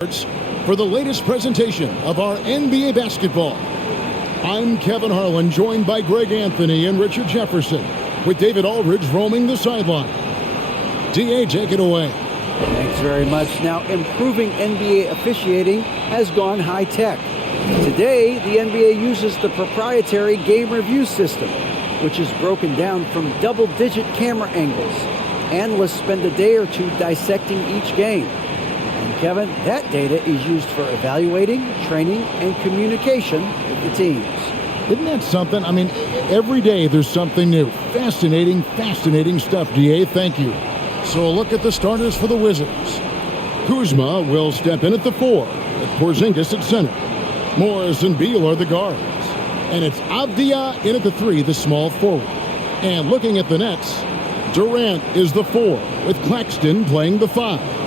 For the latest presentation of our NBA basketball. I'm Kevin Harlan, joined by Greg Anthony and Richard Jefferson, with David Aldridge roaming the sideline. DA, take it away. Thanks very much. Now, improving NBA officiating has gone high-tech. Today, the NBA uses the proprietary game review system, which is broken down from double-digit camera angles. Analysts spend a day or two dissecting each game. And Kevin, that data is used for evaluating, training, and communication with the teams. Isn't that something? I mean, every day there's something new. Fascinating stuff, DA. Thank you. So a look at the starters for the Wizards. Kuzma will step in at the 4, with Porzingis at center. Morris and Beal are the guards. And it's Avdia in at the 3, the small forward. And looking at the Nets, Durant is the 4, with Claxton playing the 5.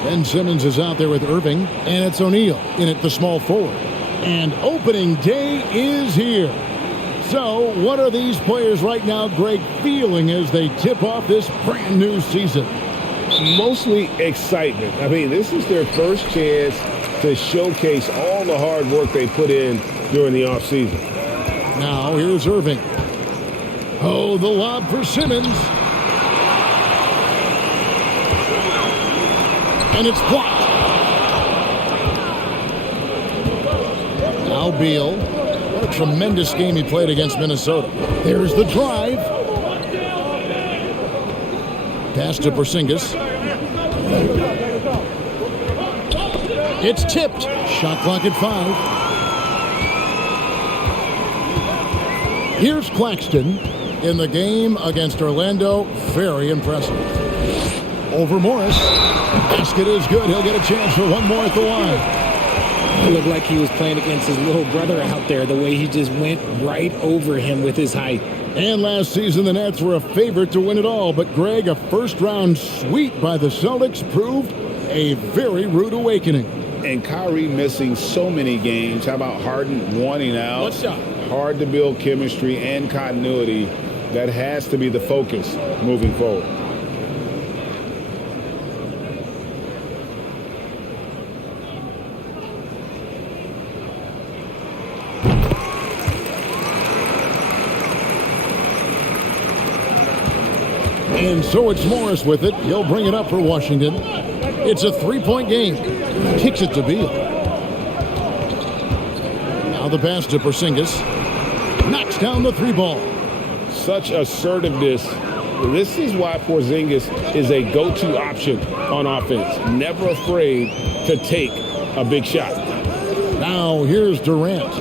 Ben Simmons is out there with Irving, and it's O'Neal in at the small forward. And opening day is here. So what are these players right now, Greg, feeling as they tip off this brand new season? Mostly excitement. I mean, this is their first chance to showcase all the hard work they put in during the offseason. Now here's Irving. Oh, the lob for Simmons. And it's blocked. Now Beal. What a tremendous game he played against Minnesota. There's the drive. Pass to Porzingis. It's tipped. Shot clock at 5. Here's Claxton in the game against Orlando. Very impressive. Over Morris. Basket is good. He'll get a chance for one more at the line. It looked like he was playing against his little brother out there, the way he just went right over him with his height. And last season, the Nets were a favorite to win it all. But, Greg, a first-round sweep by the Celtics proved a very rude awakening. And Kyrie missing so many games. How about Harden wanting out? What's up? Hard to build chemistry and continuity. That has to be the focus moving forward. And so it's Morris with it. He'll bring it up for Washington. It's a 3-point game. Kicks it to Beal. Now the pass to Porzingis. Knocks down the 3-ball. Such assertiveness. This is why Porzingis is a go-to option on offense. Never afraid to take a big shot. Now here's Durant.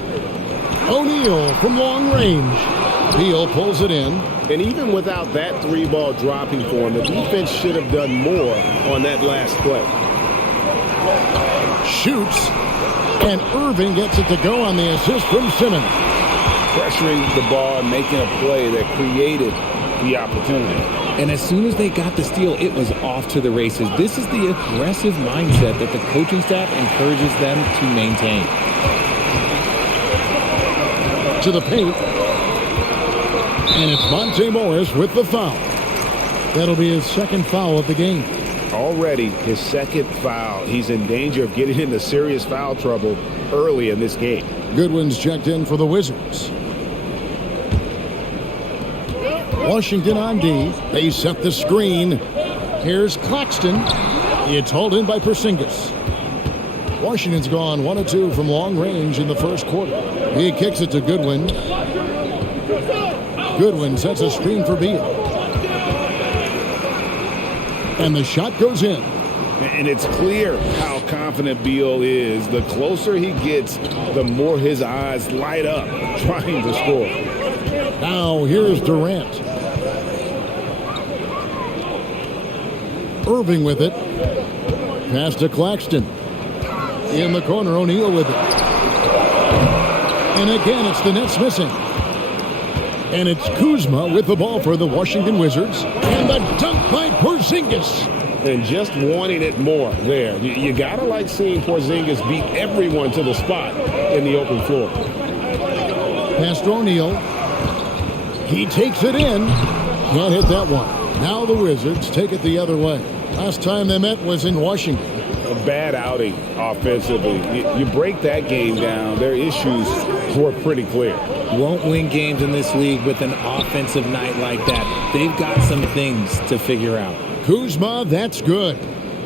O'Neal from long range. Beal pulls it in. And even without that 3-ball dropping for him, the defense should have done more on that last play. Shoots. And Irving gets it to go on the assist from Simmons. Pressuring the ball and making a play that created the opportunity. And as soon as they got the steal, it was off to the races. This is the aggressive mindset that the coaching staff encourages them to maintain. To the paint. And it's Monte Morris with the foul. That'll be his second foul of the game. Already his second foul. He's in danger of getting into serious foul trouble early in this game. Goodwin's checked in for the Wizards. Washington on D. They set the screen. Here's Claxton. It's hauled in by Porzingis. Washington's gone 1 of 2 from long range in the first quarter. He kicks it to Goodwin. Goodwin sets a screen for Beal. And the shot goes in. And it's clear how confident Beal is. The closer he gets, the more his eyes light up trying to score. Now here's Durant. Irving with it. Pass to Claxton. In the corner, O'Neal with it. And again, it's the Nets missing. And it's Kuzma with the ball for the Washington Wizards. And the dunk by Porzingis. And just wanting it more there. You got to like seeing Porzingis beat everyone to the spot in the open floor. Pass to O'Neal. He takes it in. Can't hit that one. Now the Wizards take it the other way. Last time they met was in Washington. a bad outing offensively. You break that game down, their issues were pretty clear. Won't win games in this league with an offensive night like that. They've got some things to figure out. Kuzma, that's good.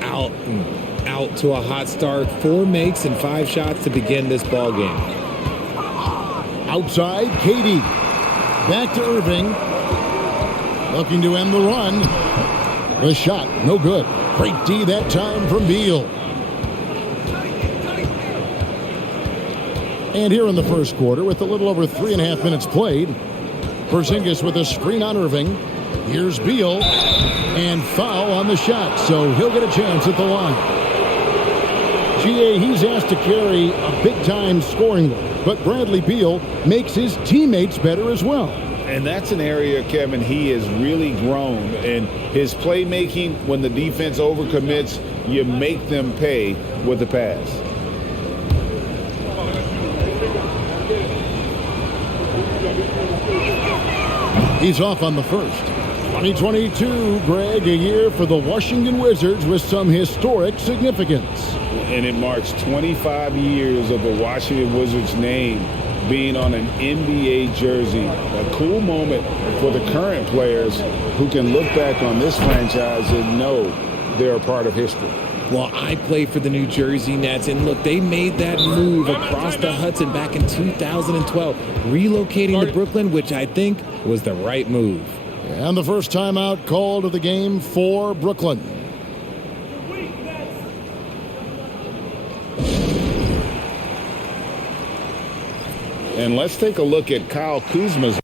Out to a hot start. 4 makes and 5 shots to begin this ball game. Outside, KD. Back to Irving. Looking to end the run. The shot, no good. Great D that time from Beal. And here in the first quarter, with a little over 3.5 minutes played, Porzingis with a screen on Irving. Here's Beal. And foul on the shot, so he'll get a chance at the line. GA, he's asked to carry a big-time scoring load, but Bradley Beal makes his teammates better as well. And that's an area, Kevin, he has really grown. And his playmaking, when the defense overcommits, you make them pay with the pass. He's off on the first. 2022, Greg, a year for the Washington Wizards with some historic significance. And it marks 25 years of the Washington Wizards name being on an NBA jersey. A cool moment for the current players who can look back on this franchise and know they're a part of history. Well, I play for the New Jersey Nets, and look, they made that move across the Hudson back in 2012, relocating to Brooklyn, which I think was the right move. And the first timeout called of the game for Brooklyn. And let's take a look at Kyle Kuzma's.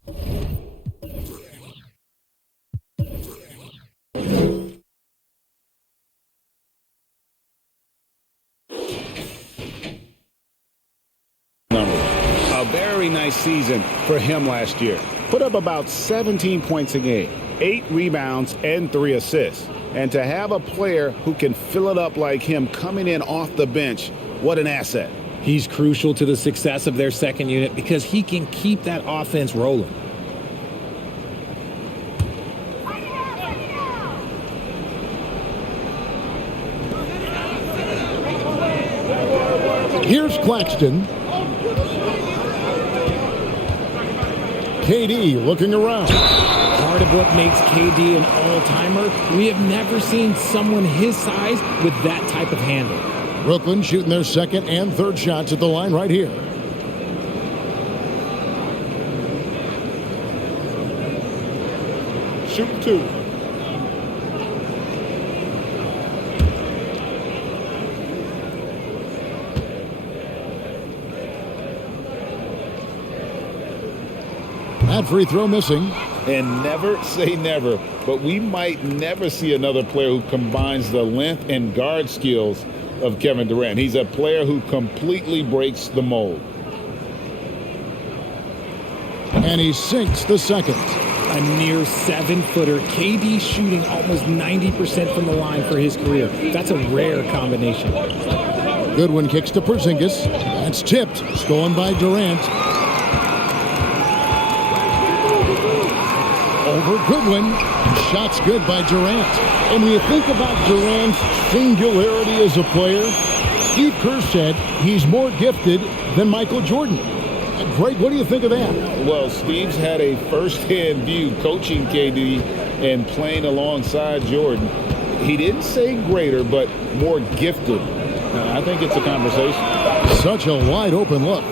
A very nice season for him last year. Put up about 17 points a game, 8 rebounds, and 3 assists. And to have a player who can fill it up like him coming in off the bench, what an asset. He's crucial to the success of their second unit because he can keep that offense rolling. Here's Claxton. KD looking around. Part of what makes KD an all-timer, we have never seen someone his size with that type of handle. Brooklyn shooting their second and third shots at the line right here. Shoot 2. That free throw missing. And never say never, but we might never see another player who combines the length and guard skills of Kevin Durant. He's a player who completely breaks the mold. And he sinks the second. A near 7-footer. KD shooting almost 90% from the line for his career. That's a rare combination. Goodwin kicks to Porzingis. That's tipped. Stolen by Durant. Over Goodwin. Shot's good by Durant. And when you think about Durant's singularity as a player, Steve Kerr said he's more gifted than Michael Jordan. Greg, what do you think of that? Well, Steve's had a first-hand view coaching KD and playing alongside Jordan. He didn't say greater, but more gifted. I think it's a conversation. Such a wide-open look.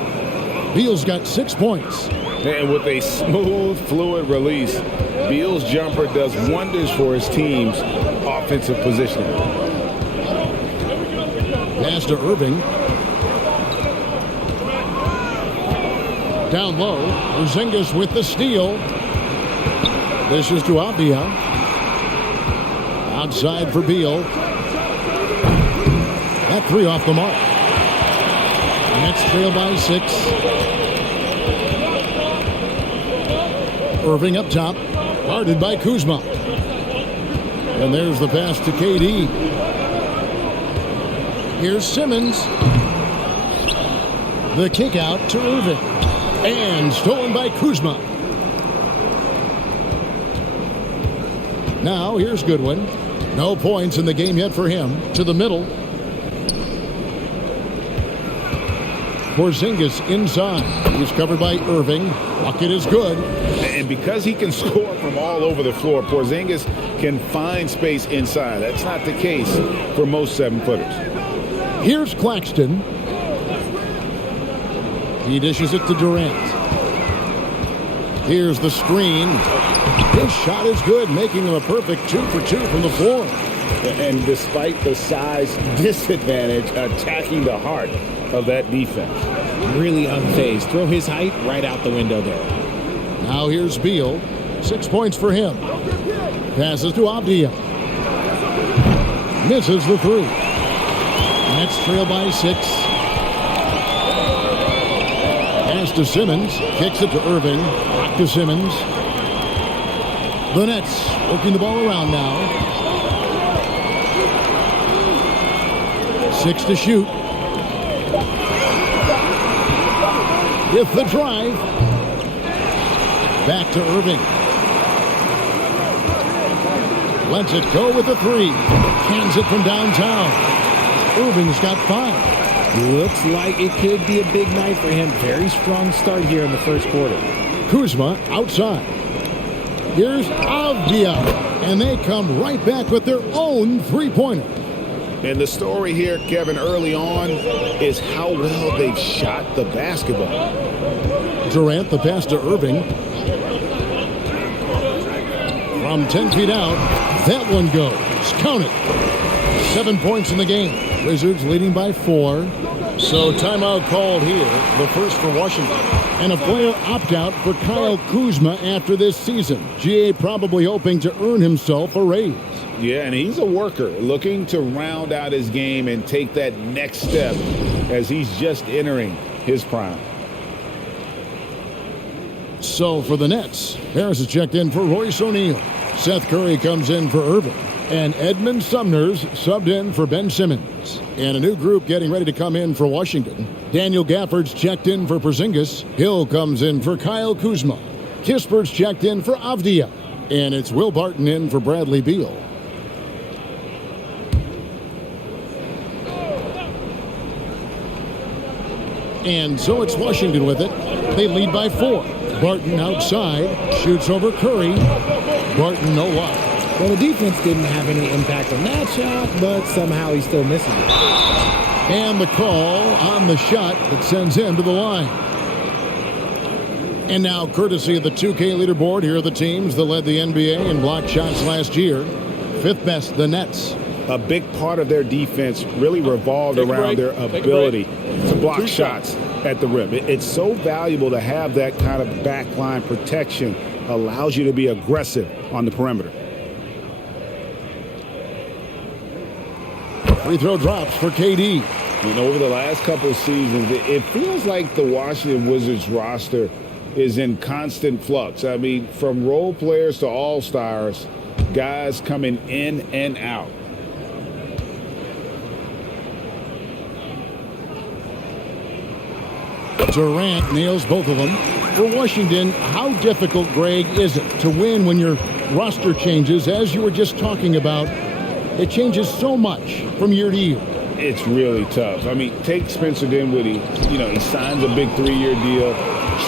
Beal's got 6 points. And with a smooth, fluid release, Beal's jumper does wonders for his team's offensive positioning. Pass to Irving. Down low, Porzingis with the steal. This is to Avdia. Outside for Beal. That 3 off the mark. Nets trail by 6. Irving up top, guarded by Kuzma. And there's the pass to KD. Here's Simmons. The kick out to Irving. And stolen by Kuzma. Now here's Goodwin. No points in the game yet for him. To the middle. Porzingis inside. He's covered by Irving. Bucket is good. And because he can score from all over the floor, Porzingis can find space inside. That's not the case for most 7-footers. Here's Claxton. He dishes it to Durant. Here's the screen. His shot is good, making him a perfect 2 for 2 from the floor. And despite the size disadvantage, attacking the heart of that defense. Really unfazed. Throw his height right out the window there. Now here's Beal. 6 points for him. Passes to Avdia. Misses the 3. Nets trail by 6. Pass to Simmons. Kicks it to Irving. Back to Simmons. The Nets working the ball around now. 6 to shoot. With the drive. Back to Irving. Lets it go with a 3. Cans it from downtown. Irving's got 5. Looks like it could be a big night for him. Very strong start here in the first quarter. Kuzma outside. Here's Avdia. And they come right back with their own three-pointer. And the story here, Kevin, early on is how well they've shot the basketball. Durant, the pass to Irving. From 10 feet out, that one goes. Count it. 7 points in the game. Wizards leading by 4. So timeout called here, the first for Washington. And a player opt-out for Kyle Kuzma after this season. GA probably hoping to earn himself a raise. Yeah, and he's a worker looking to round out his game and take that next step as he's just entering his prime. So for the Nets, Harris is checked in for Royce O'Neal. Seth Curry comes in for Irving. And Edmund Sumner's subbed in for Ben Simmons. And a new group getting ready to come in for Washington. Daniel Gafford's checked in for Porzingis. Hill comes in for Kyle Kuzma. Kispert's checked in for Avdia. And it's Will Barton in for Bradley Beal. And so it's Washington with it. They lead by 4. Barton outside. Shoots over Curry. Barton no luck. Well, the defense didn't have any impact on that shot, but somehow he still misses it. And the call on the shot that sends him to the line. And now, courtesy of the 2K leaderboard, here are the teams that led the NBA in block shots last year. 5th best, the Nets. A big part of their defense really revolved around their ability to block shots at the rim. It's so valuable to have that kind of backline protection. Allows you to be aggressive on the perimeter. Free throw drops for KD. And over the last couple of seasons, it feels like the Washington Wizards roster is in constant flux. I mean, from role players to all-stars, guys coming in and out. Durant nails both of them. For Washington, how difficult, Greg, is it to win when your roster changes, as you were just talking about? It changes so much from year to year. It's really tough. I mean, take Spencer Dinwiddie. You know, he signs a big 3-year deal,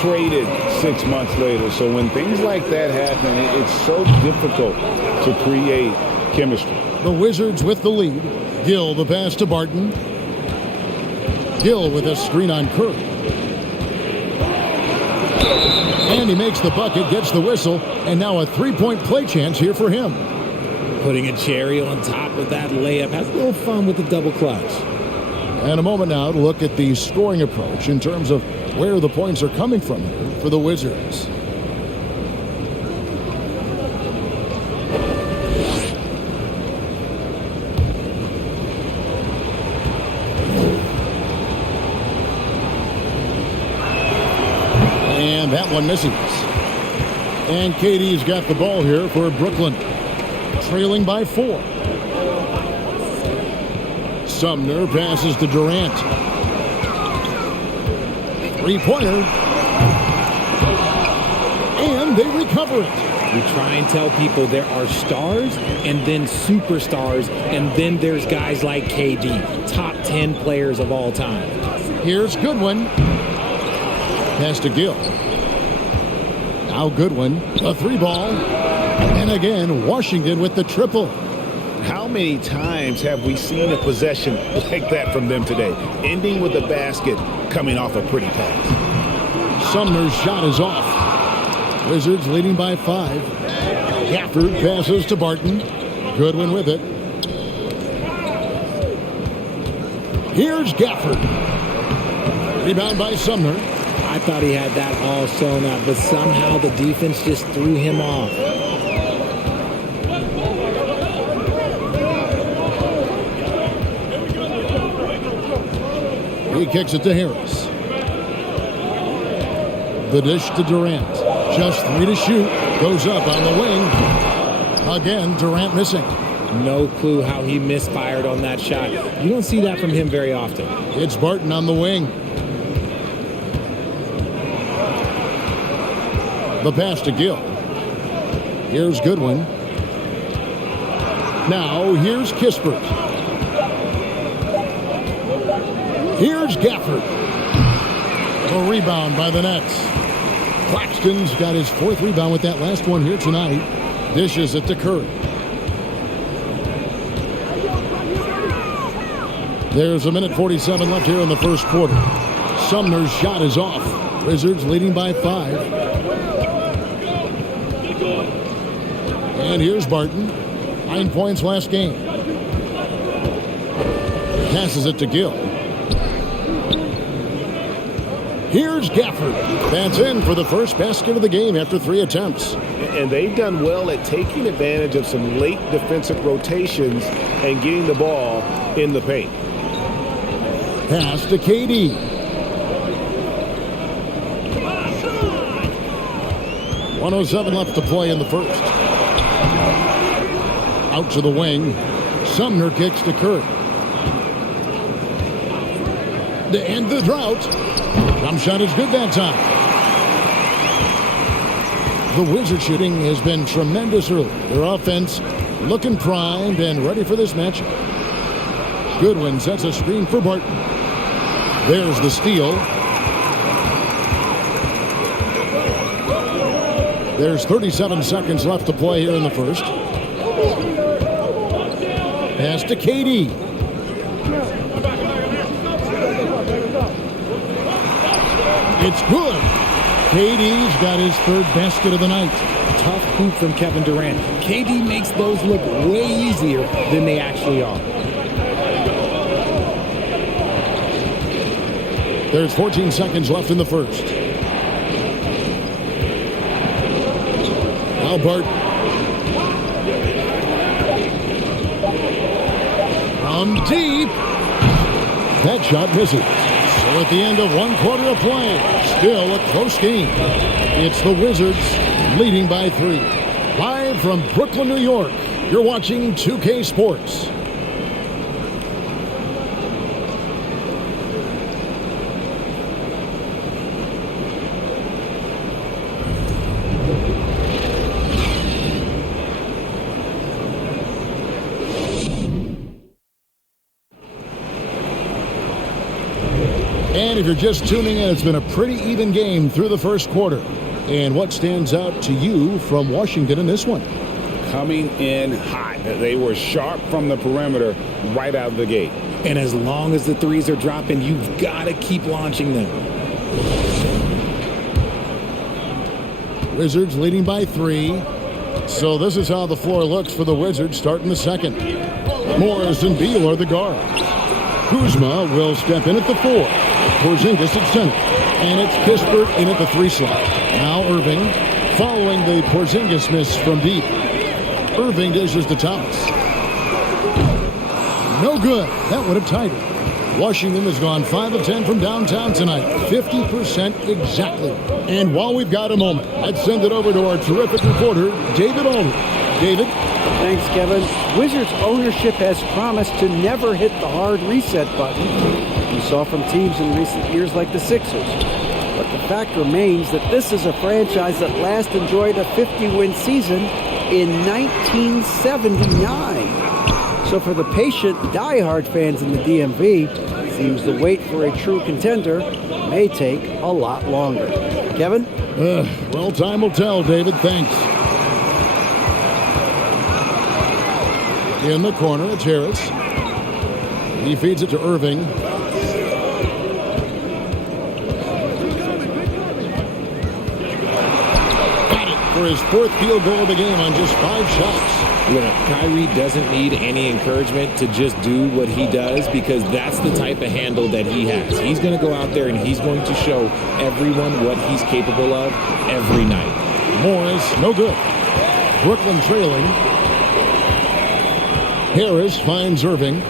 traded 6 months later. So when things like that happen, it's so difficult to create chemistry. The Wizards with the lead. Gill the pass to Barton. Gill with a screen on Curry. And he makes the bucket, gets the whistle, and now a 3-point play chance here for him. Putting a cherry on top of that layup. Has a little fun with the double clutch. And a moment now to look at the scoring approach in terms of where the points are coming from here for the Wizards. And that one misses. And KD's got the ball here for Brooklyn. Trailing by 4. Sumner passes to Durant. 3-pointer. And they recover it. We try and tell people there are stars and then superstars, and then there's guys like KD, top 10 players of all time. Here's Goodwin. Pass to Gill. Now Goodwin, a 3-ball. And again, Washington with the triple. How many times have we seen a possession like that from them today? Ending with a basket, coming off a pretty pass. Sumner's shot is off. Wizards leading by 5. Gafford passes to Barton. Goodwin with it. Here's Gafford. Rebound by Sumner. I thought he had that all sewn up, but somehow the defense just threw him off. He kicks it to Harris. The dish to Durant. Just 3 to shoot. Goes up on the wing. Again, Durant missing. No clue how he misfired on that shot. You don't see that from him very often. It's Barton on the wing. The pass to Gill. Here's Goodwin. Now, here's Kispert. Here's Gafford. A rebound by the Nets. Claxton's got his 4th rebound with that last one here tonight. Dishes it to Curry. There's a minute 47 left here in the first quarter. Sumner's shot is off. Wizards leading by 5. And here's Barton. 9 points last game. Passes it to Gill. Here's Gafford. That's in for the first basket of the game after 3 attempts. And they've done well at taking advantage of some late defensive rotations and getting the ball in the paint. Pass to KD. .107 left to play in the first. Out to the wing. Sumner kicks to Curry. To end the drought. Jump shot is good that time. The Wizard shooting has been tremendous early. Their offense looking primed and ready for this matchup. Goodwin sets a screen for Barton. There's the steal. There's 37 seconds left to play here in the first. Pass to KD. It's good. KD's got his 3rd basket of the night. Tough hoop from Kevin Durant. KD makes those look way easier than they actually are. There's 14 seconds left in the first. Now Barton. From deep. That shot misses. So at the end of 1 quarter of play, still a close game. It's the Wizards leading by 3. Live from Brooklyn, New York, you're watching 2K Sports. And if you're just tuning in, it's been a pretty even game through the first quarter. And what stands out to you from Washington in this one? Coming in hot. They were sharp from the perimeter right out of the gate. And as long as the threes are dropping, you've got to keep launching them. Wizards leading by 3. So this is how the floor looks for the Wizards starting the second. Morris and Beal are the guards. Kuzma will step in at the 4. Porzingis at center. And it's Kispert in at the 3 slot. Now Irving, following the Porzingis miss from deep. Irving dishes to Thomas. No good. That would have tied it. Washington has gone 5 of 10 from downtown tonight. 50% exactly. And while we've got a moment, let's send it over to our terrific reporter, David Aldridge. David? Thanks, Kevin. Wizards ownership has promised to never hit the hard reset button. We saw from teams in recent years like the Sixers. But the fact remains that this is a franchise that last enjoyed a 50-win season in 1979. So for the patient, diehard fans in the DMV, it seems the wait for a true contender may take a lot longer. Kevin? Well, time will tell, David. Thanks. In the corner, it's Harris. He feeds it to Irving. Got it for his fourth field goal of the game on just 5 shots. You know, Kyrie doesn't need any encouragement to just do what he does because that's the type of handle that he has. He's going to go out there and he's going to show everyone what he's capable of every night. Morris, no good. Brooklyn trailing. Harris finds Irving.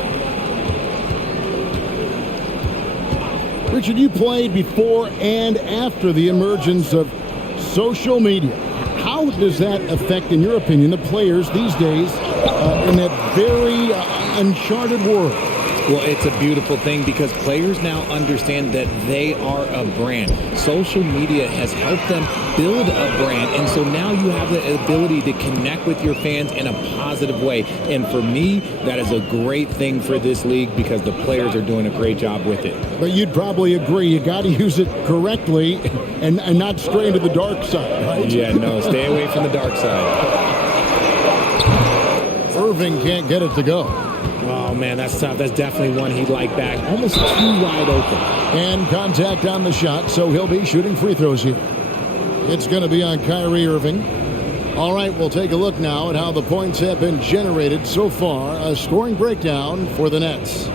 Richard, you played before and after the emergence of social media. How does that affect, in your opinion, the players these days in that very uncharted world? Well, it's a beautiful thing because players now understand that they are a brand. Social media has helped them build a brand, and so now you have the ability to connect with your fans in a positive way. And for me, that is a great thing for this league because the players are doing a great job with it. But you'd probably agree you got to use it correctly and not stray into the dark side, right? Yeah, no, stay away from the dark side. Irving can't get it to go. Oh, man, that's tough. That's definitely one he'd like back. Almost too wide open. And contact on the shot, so he'll be shooting free throws here. It's going to be on Kyrie Irving. All right, we'll take a look now at how the points have been generated so far. A scoring breakdown for the Nets.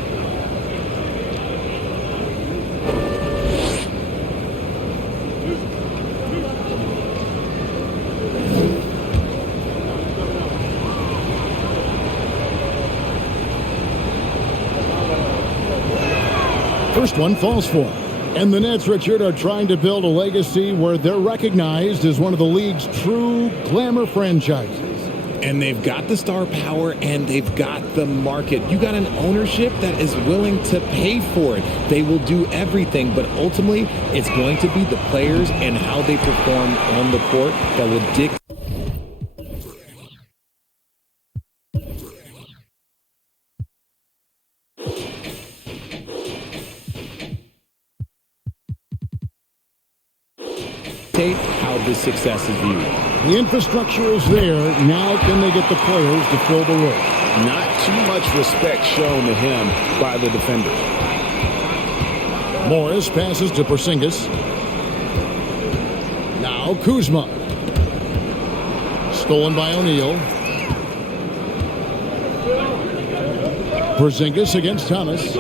First one falls for him. And the Nets, Richard, are trying to build a legacy where they're recognized as one of the league's true glamour franchises. And they've got the star power and they've got the market. You got an ownership that is willing to pay for it. They will do everything, but ultimately it's going to be the players and how they perform on the court that will dictate. How this success is viewed. The infrastructure is there. Now can they get the players to fill the role? Not too much respect shown to him by the defenders. Morris passes to Porzingis. Now Kuzma. Stolen by O'Neal. Porzingis against Thomas.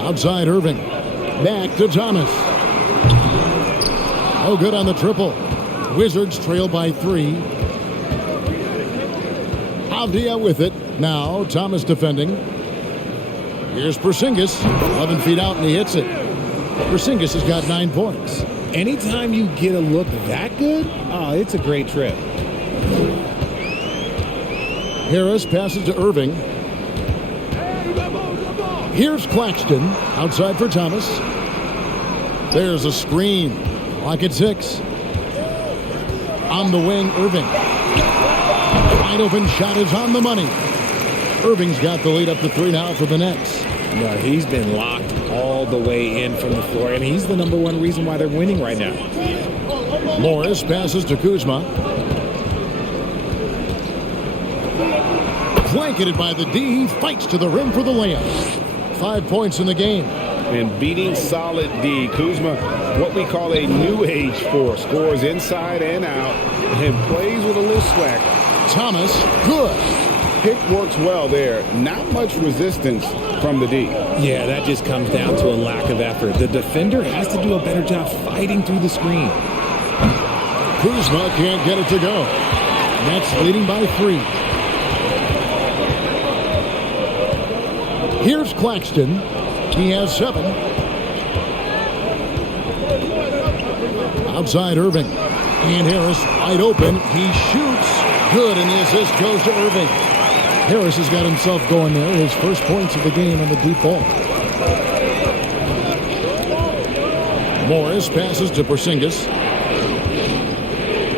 Outside Irving. Back to Thomas. Oh, good on the triple. Wizards trail by 3. Avdia with it. Now Thomas defending. Here's Porzingis. 11 feet out and he hits it. Porzingis has got 9 points. Anytime you get a look that good, it's a great trip. Harris passes to Irving. Here's Claxton, outside for Thomas. There's a screen. Lock at 6. On the wing, Irving. Wide open shot is on the money. Irving's got the lead up to 3 now for the Nets. No, he's been locked all the way in from the floor, and he's the number one reason why they're winning right now. Morris passes to Kuzma. Blanketed by the D. He fights to the rim for the layup. 5 points in the game. And beating solid D. Kuzma, what we call a new age force. Scores inside and out and plays with a little slack. Thomas, good. Pick works well there. Not much resistance from the D. Yeah, that just comes down to a lack of effort. The defender has to do a better job fighting through the screen. Kuzma can't get it to go. Nets leading by 3. Here's Claxton. He has 7. Outside Irving. And Harris wide open. He shoots. Good, and the assist goes to Irving. Harris has got himself going there. His first points of the game on the deep ball. Morris passes to Porzingis.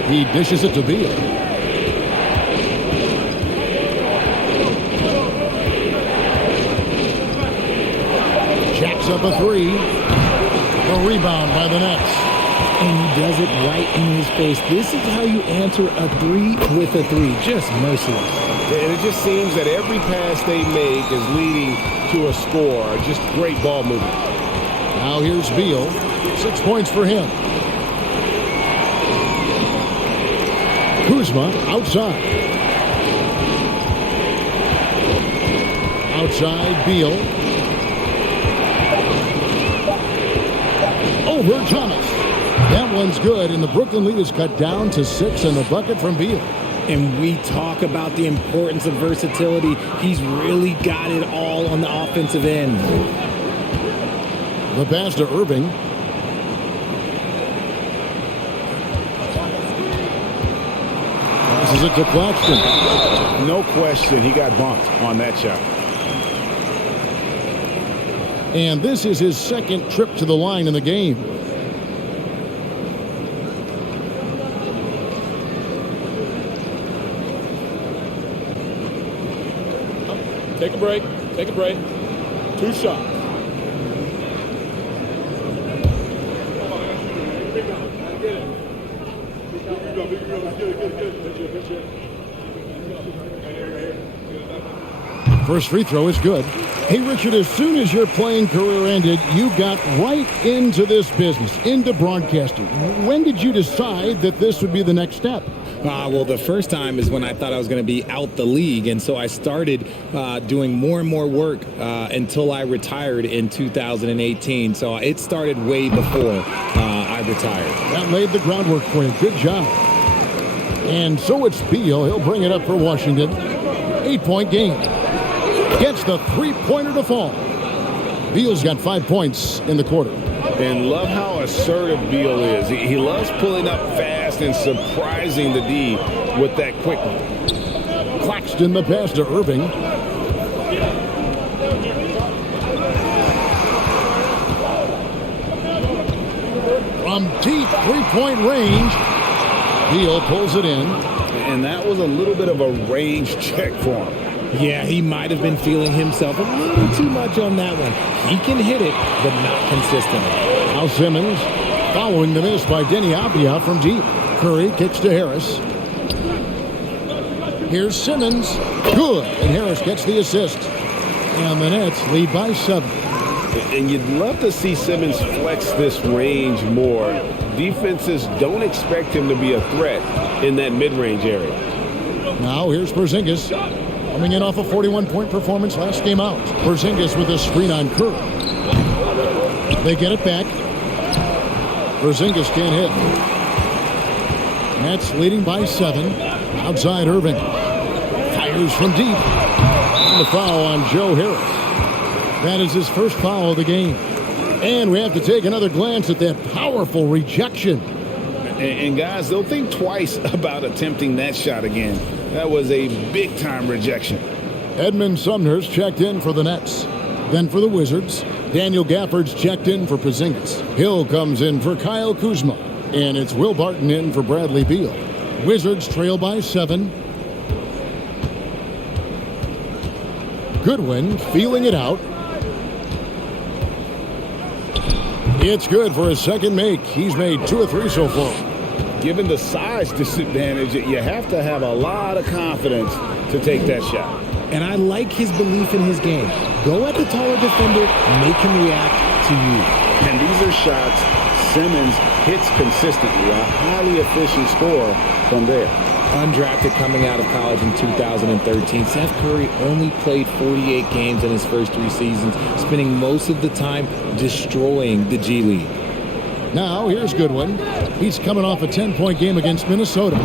He dishes it to Beal. Jacks up a three. A rebound by the Nets. And he does it right in his face. This is how you answer a three with a three. Just merciless. And it just seems that every pass they make is leading to a score. Just great ball movement. Now here's Beal. 6 points for him. Kuzma outside. Outside Beal. Over Thomas. That one's good, and the Brooklyn lead is cut down to 6 and the bucket from Beal. And we talk about the importance of versatility. He's really got it all on the offensive end. The pass to Irving. Passes it to Claxton. No question, he got bumped on that shot. And this is his second trip to the line in the game. Take a break. Take a break. 2 shots. First free throw is good. Hey, Richard, as soon as your playing career ended, you got right into this business, into broadcasting. When did you decide that this would be the next step? Well, the first time is when I thought I was going to be out the league, and so I started doing more and more work until I retired in 2018. So it started way before I retired. That laid the groundwork for you. Good job. And so it's Beal. He'll bring it up for Washington. 8-point game. Gets the three-pointer to fall. Beal's got 5 points in the quarter. And love how assertive Beal is. He loves pulling up fast and surprising the D with that quickness. Claxton the pass to Irving. From deep three-point range, Beal pulls it in. And that was a little bit of a range check for him. Yeah, he might have been feeling himself a little too much on that one. He can hit it, but not consistently. Now Simmons following the miss by Denny Avdia from deep. Curry kicks to Harris. Here's Simmons. Good. And Harris gets the assist. And the Nets lead by 7. And you'd love to see Simmons flex this range more. Defenses don't expect him to be a threat in that mid-range area. Now here's Porzingis. Coming in off a 41-point performance last game out. Porzingis with a screen on Curry. They get it back. Porzingis can't hit. Nets leading by 7. Outside Irving. Fires from deep. And the foul on Joe Harris. That is his first foul of the game. And we have to take another glance at that powerful rejection. And guys, they'll think twice about attempting that shot again. That was a big-time rejection. Edmund Sumner's checked in for the Nets. Then for the Wizards, Daniel Gafford's checked in for Porzingis. Hill comes in for Kyle Kuzma. And it's Will Barton in for Bradley Beal. Wizards trail by 7. Goodwin feeling it out. It's good for his second make. He's made 2 or 3 so far. Given the size disadvantage, you have to have a lot of confidence to take that shot. And I like his belief in his game. Go at the taller defender, make him react to you. And these are shots Simmons hits consistently. A highly efficient score from there. Undrafted coming out of college in 2013, Seth Curry only played 48 games in his first 3 seasons, spending most of the time destroying the G League. Now, here's Goodwin. He's coming off a 10-point game against Minnesota.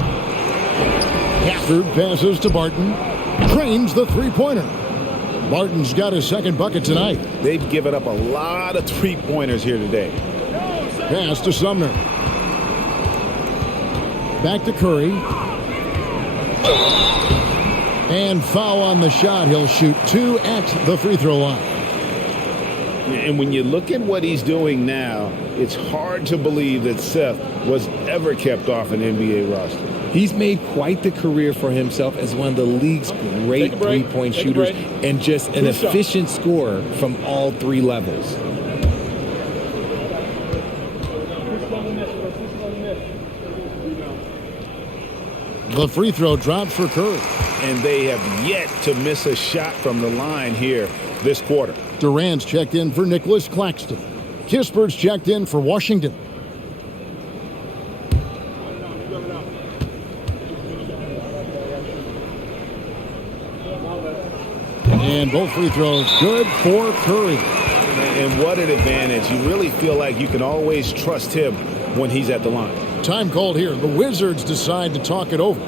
Gafford passes to Barton. Trains the three-pointer. Barton's got his second bucket tonight. They've given up a lot of three-pointers here today. Pass to Sumner. Back to Curry. And foul on the shot. He'll shoot 2 at the free throw line. And when you look at what he's doing now, it's hard to believe that Seth was ever kept off an NBA roster. He's made quite the career for himself as one of the league's great three-point shooters and just an efficient scorer from all three levels. The free throw drops for Curry. And they have yet to miss a shot from the line here this quarter. Durant's checked in for Nicholas Claxton. Kispert's checked in for Washington. And both free throws good for Curry. And what an advantage. You really feel like you can always trust him when he's at the line. Time called here. The Wizards decide to talk it over.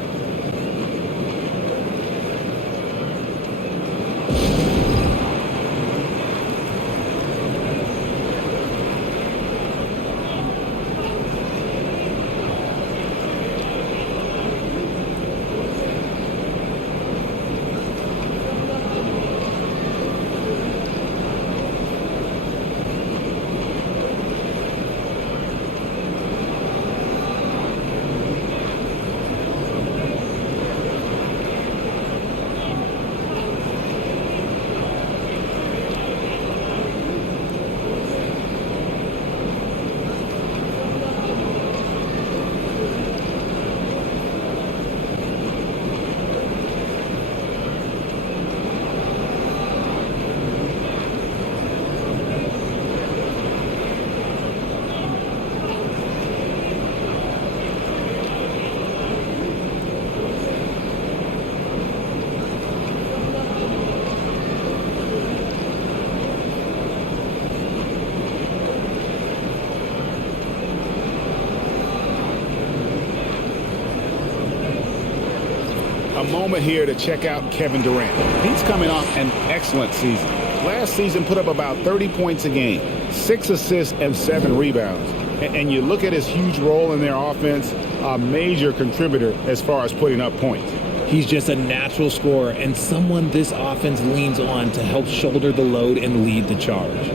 A moment here to check out Kevin Durant. He's coming off an excellent season. Last season put up about 30 points a game, 6 assists and 7 rebounds. And you look at his huge role in their offense, a major contributor as far as putting up points. He's just a natural scorer and someone this offense leans on to help shoulder the load and lead the charge.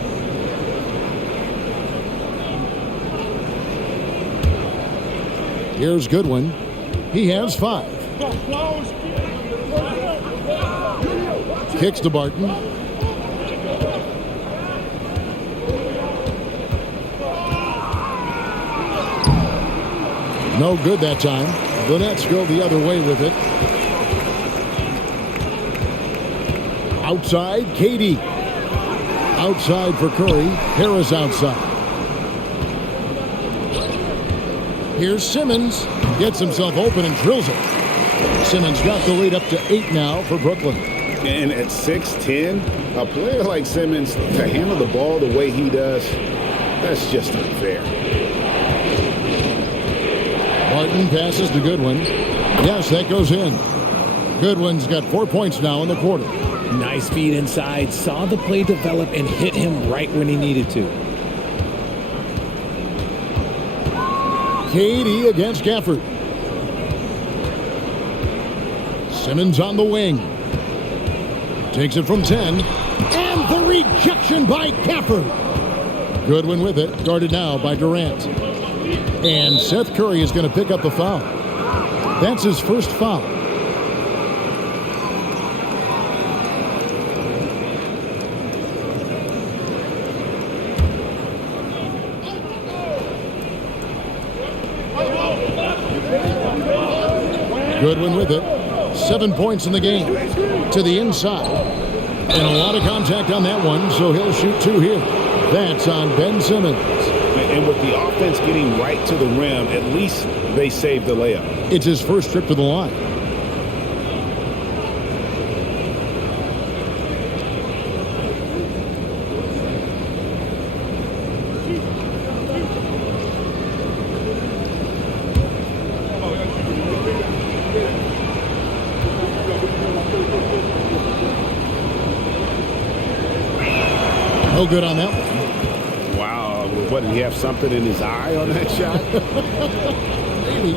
Here's Goodwin. He has 5. Kicks to Barton. No good that time. The Nets go the other way with it. Outside, KD. Outside for Curry. Harris outside. Here's Simmons. Gets himself open and drills it. Simmons got the lead up to 8 now for Brooklyn. And at 6'10", a player like Simmons to handle the ball the way he does, that's just unfair. Barton passes to Goodwin. Yes, that goes in. Goodwin's got 4 points now in the quarter. Nice feed inside, saw the play develop and hit him right when he needed to. KD against Gafford. Simmons on the wing. Takes it from 10. And the rejection by Gafford. Goodwin with it. Guarded now by Durant. And Seth Curry is going to pick up the foul. That's his first foul. Goodwin with it. 7 points in the game. To the inside. And a lot of contact on that one, so he'll shoot 2 here. That's on Ben Simmons. And with the offense getting right to the rim, at least they saved the layup. It's his first trip to the line. No good on that one. Wow. What, did he have something in his eye on that shot? Maybe.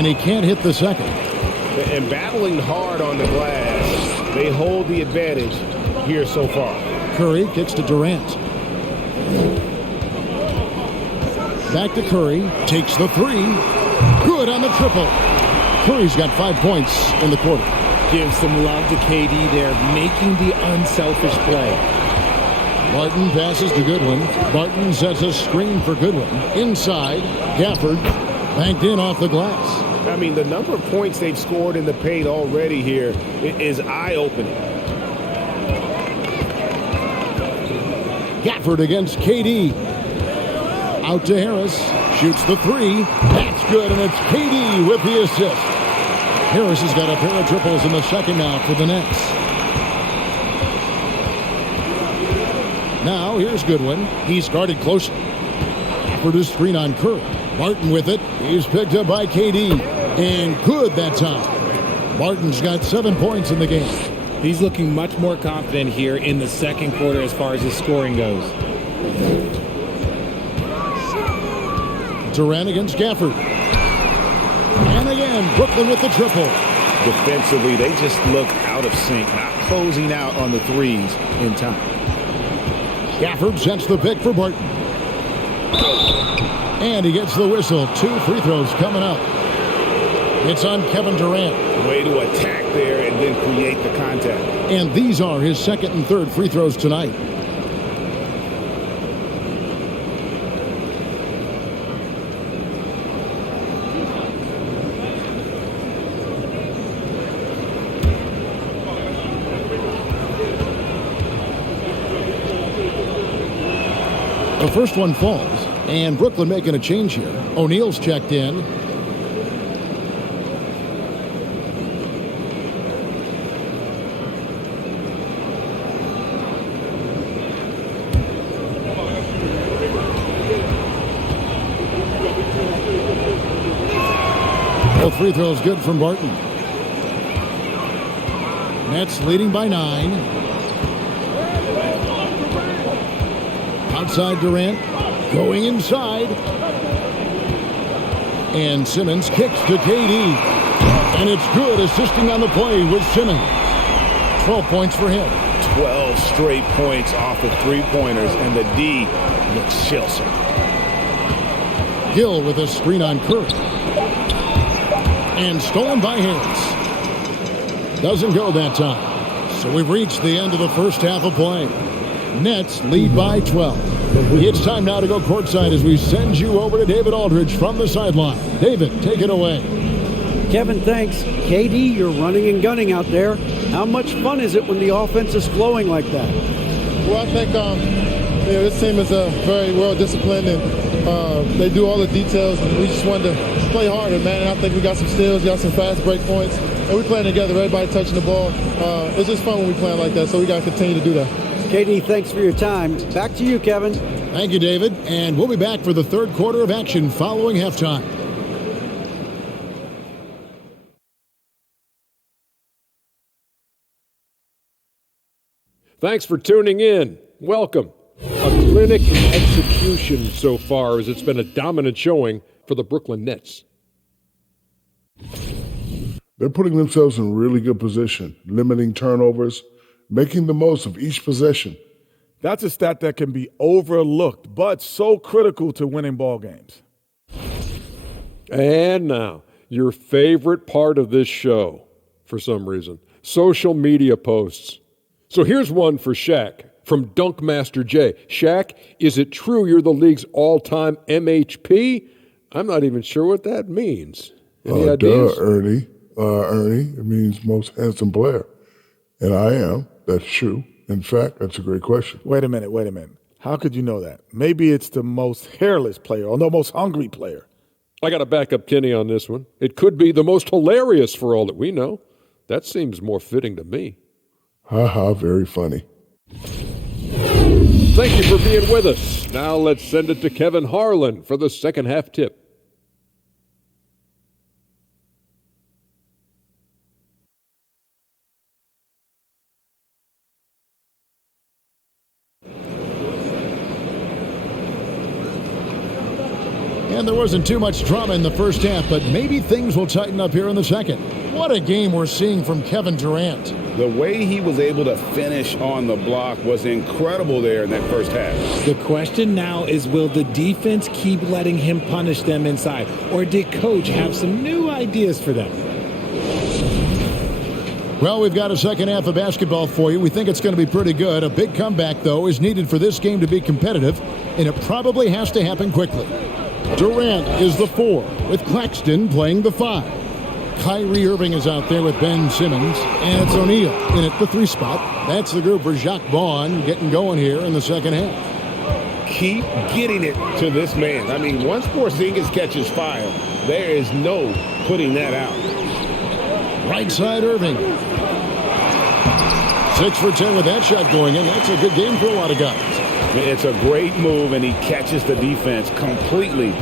and he can't hit the second. And battling hard on the glass, they hold the advantage here so far. Curry kicks to Durant. Back to Curry, takes the three. Good on the triple. Curry's got 5 points in the quarter. Give some love to KD there, making the unselfish play. Martin passes to Goodwin. Martin sets a screen for Goodwin. Inside, Gafford banked in off the glass. I mean, the number of points they've scored in the paint already here is eye-opening. Gafford against KD. Out to Harris. Shoots the three. That's good, and it's KD with the assist. Harris has got a pair of triples in the second now for the Nets. Now, here's Goodwin. He's guarded closely. Gafford is screen on Curry. Martin with it. He's picked up by KD. And good that time. Martin's got 7 points in the game. He's looking much more confident here in the second quarter as far as his scoring goes. Durant against Gafford. And again, Brooklyn with the triple. Defensively, they just look out of sync, not closing out on the threes in time. Gafford sets the pick for Barton. And he gets the whistle. 2 free throws coming up. It's on Kevin Durant. Way to attack there and then create the contact. And these are his second and third free throws tonight. The first one falls, and Brooklyn making a change here. O'Neal's checked in. Both free throws good from Barton. Nets leading by 9. Outside Durant, going inside. And Simmons kicks to KD. And it's good, assisting on the play with Simmons. 12 points for him. 12 straight points off of three-pointers, and the D looks chill. Gill with a screen on Curry. And stolen by Harris. Doesn't go that time. So we've reached the end of the first half of play. Nets lead by 12. It's time now to go courtside as we send you over to David Aldridge from the sideline. David, take it away. Kevin, thanks. KD, you're running and gunning out there. How much fun is it when the offense is flowing like that? Well, I think this team is very well disciplined, and they do all the details, and we just wanted to play harder, man. And I think we got some steals, got some fast break points, and we're playing together, everybody touching the ball. It's just fun when we play like that, so we got to continue to do that. KD, thanks for your time. Back to you, Kevin. Thank you, David. And we'll be back for the third quarter of action following halftime. Thanks for tuning in. Welcome. A clinic in execution so far, as it's been a dominant showing for the Brooklyn Nets. They're putting themselves in really good position, limiting turnovers, making the most of each possession. That's a stat that can be overlooked, but so critical to winning ball games. And now, your favorite part of this show, for some reason, social media posts. So here's one for Shaq from Dunkmaster J. Shaq, is it true you're the league's all-time MHP? I'm not even sure what that means. Any ideas? Ernie. Ernie, it means most handsome player. And I am. That's true. In fact, that's a great question. Wait a minute. How could you know that? Maybe it's the most hairless player or the most hungry player. I got to back up Kenny on this one. It could be the most hilarious for all that we know. That seems more fitting to me. Ha, very funny. Thank you for being with us. Now let's send it to Kevin Harlan for the second half tip. And there wasn't too much drama in the first half, but maybe things will tighten up here in the second. What a game we're seeing from Kevin Durant. The way he was able to finish on the block was incredible there in that first half. The question now is, will the defense keep letting him punish them inside? Or did Coach have some new ideas for them? Well, we've got a second half of basketball for you. We think it's going to be pretty good. A big comeback, though, is needed for this game to be competitive, and it probably has to happen quickly. Durant is the 4, with Claxton playing the 5. Kyrie Irving is out there with Ben Simmons, and it's O'Neal in at the 3 spot. That's the group for Jacques Vaughn getting going here in the second half. Keep getting it to this man. I mean, once Porzingis catches fire, there is no putting that out. Right side Irving. 6 for 10 with that shot going in. That's a good game for a lot of guys. It's a great move, and he catches the defense completely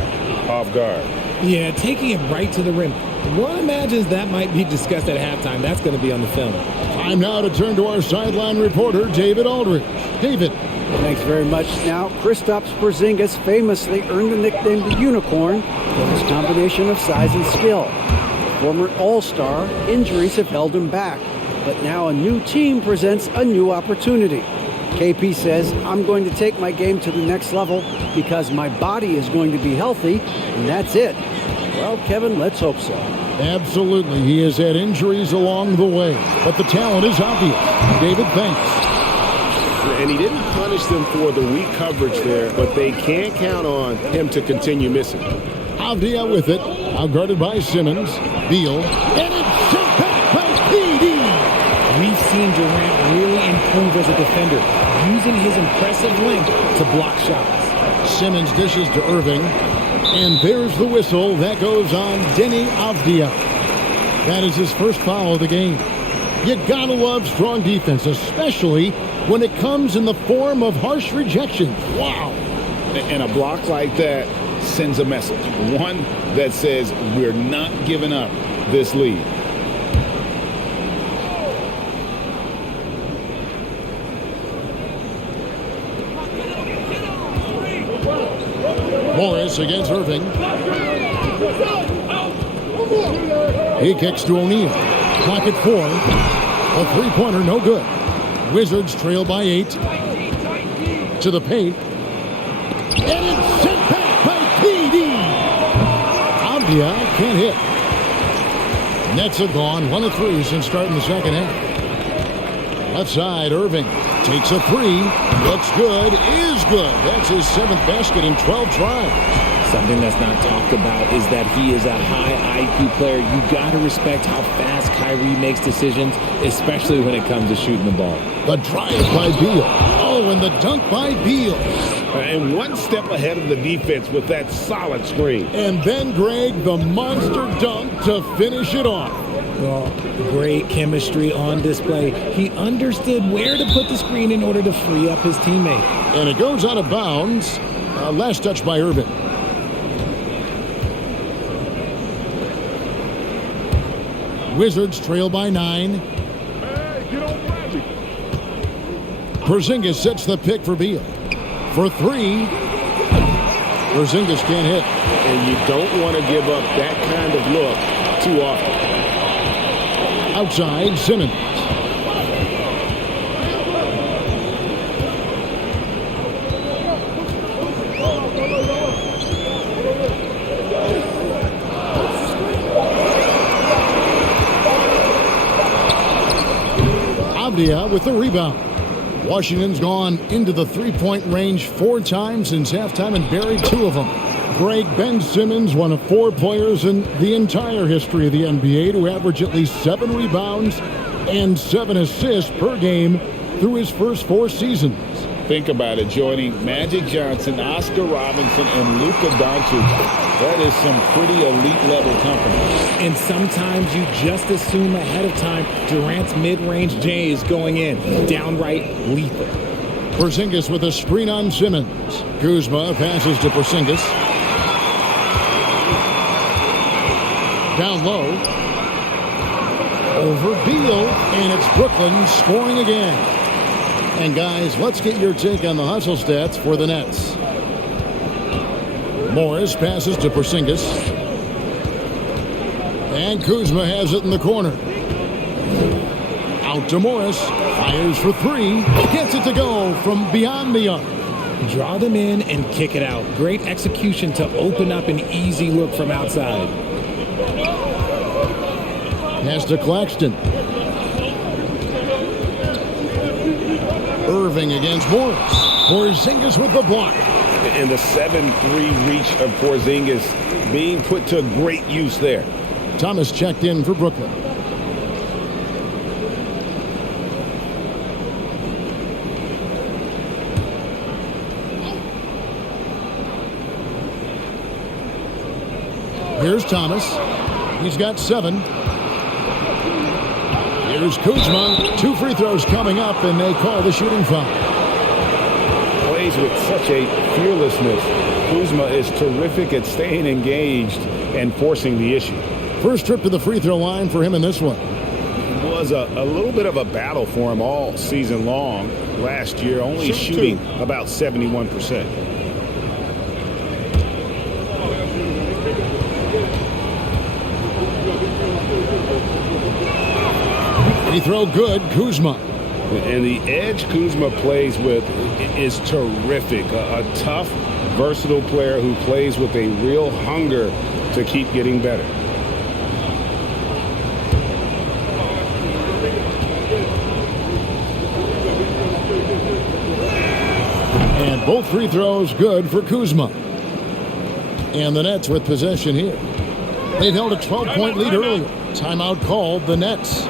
off guard. Yeah, taking it right to the rim. One imagines that might be discussed at halftime. That's going to be on the film. Time now to turn to our sideline reporter, David Aldridge. David. Thanks very much. Now, Kristaps Porzingis famously earned the nickname the Unicorn for his combination of size and skill. Former All-Star, injuries have held him back, but now a new team presents a new opportunity. KP says, I'm going to take my game to the next level because my body is going to be healthy, and that's it. Well, Kevin, let's hope so. Absolutely. He has had injuries along the way, but the talent is obvious. David, thanks. And he didn't punish them for the weak coverage there, but they can't count on him to continue missing. Avdia with it, outguarded by Simmons. Beal, and it's sent back by PD. We've seen Durant really improve as a defender, using his impressive length to block shots. Simmons dishes to Irving, and there's the whistle. That goes on Denny Avdia. That is his first foul of the game. You gotta love strong defense, especially when it comes in the form of harsh rejections. Wow. And a block like that sends a message, one that says we're not giving up this lead. Morris against Irving. He kicks to O'Neal. Clock at 4. A three-pointer, no good. Wizards trail by 8. To the paint. And it's sent back by PD. Avdia can't hit. Nets are gone. 1 of 3 since starting the second half. Left side, Irving takes a 3. Looks good. Is good. That's his 7th basket in 12 tries. Something that's not talked about is that he is a high IQ player. You got to respect how fast Kyrie makes decisions, especially when it comes to shooting the ball. The drive by Beal. Oh, and the dunk by Beal. And one step ahead of the defense with that solid screen. And then, Greg, the monster dunk to finish it off. Well, great chemistry on display. He understood where to put the screen in order to free up his teammate. And it goes out of bounds. Last touch by Irving. Wizards trail by 9. Porzingis sets the pick for Beal. For 3. Porzingis can't hit. And you don't want to give up that kind of look too often. Outside, Simmons. Avdia with the rebound. Washington's gone into the three-point range 4 times since halftime and buried 2 of them. Greg, Ben Simmons, one of 4 players in the entire history of the NBA to average at least 7 rebounds and 7 assists per game through his first 4 seasons. Think about it, joining Magic Johnson, Oscar Robinson, and Luka Doncic. That is some pretty elite-level company. And sometimes you just assume ahead of time Durant's mid-range J is going in. Downright lethal. Porzingis with a screen on Simmons. Kuzma passes to Porzingis. Down low. Over Beal, and it's Brooklyn scoring again. And guys, let's get your take on the hustle stats for the Nets. Morris passes to Porzingis. And Kuzma has it in the corner. Out to Morris. Fires for three. Gets it to go from beyond the arc. Draw them in and kick it out. Great execution to open up an easy look from outside. Pass to Claxton. Irving against Morris. Porzingis with the block. And the 7-3 reach of Porzingis being put to great use there. Thomas checked in for Brooklyn. Here's Thomas. He's got 7. Here's Kuzma. 2 free throws coming up, and they call the shooting foul. Plays with such a fearlessness. Kuzma is terrific at staying engaged and forcing the issue. First trip to the free throw line for him in this one. It was a little bit of a battle for him all season long. Last year, only shooting about 71%. Free throw good, Kuzma. And the edge Kuzma plays with is terrific. A tough, versatile player who plays with a real hunger to keep getting better. And both free throws good for Kuzma. And the Nets with possession here. They've held a 12-point lead earlier. Timeout called, the Nets.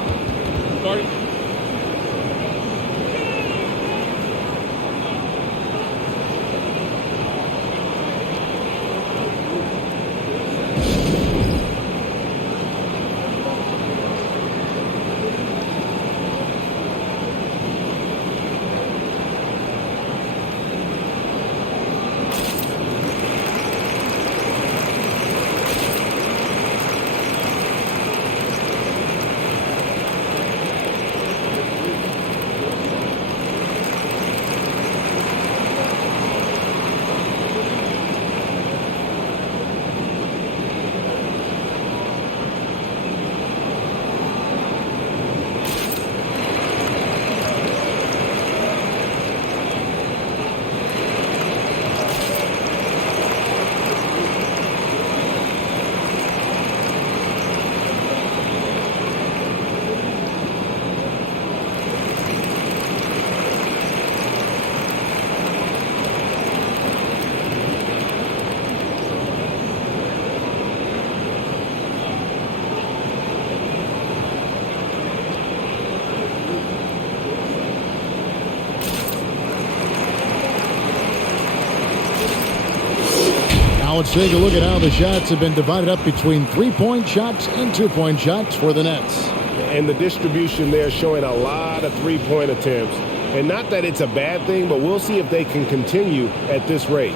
Let's take a look at how the shots have been divided up between 3-point shots and 2-point shots for the Nets. And the distribution there showing a lot of 3-point attempts. And not that it's a bad thing, but we'll see if they can continue at this rate.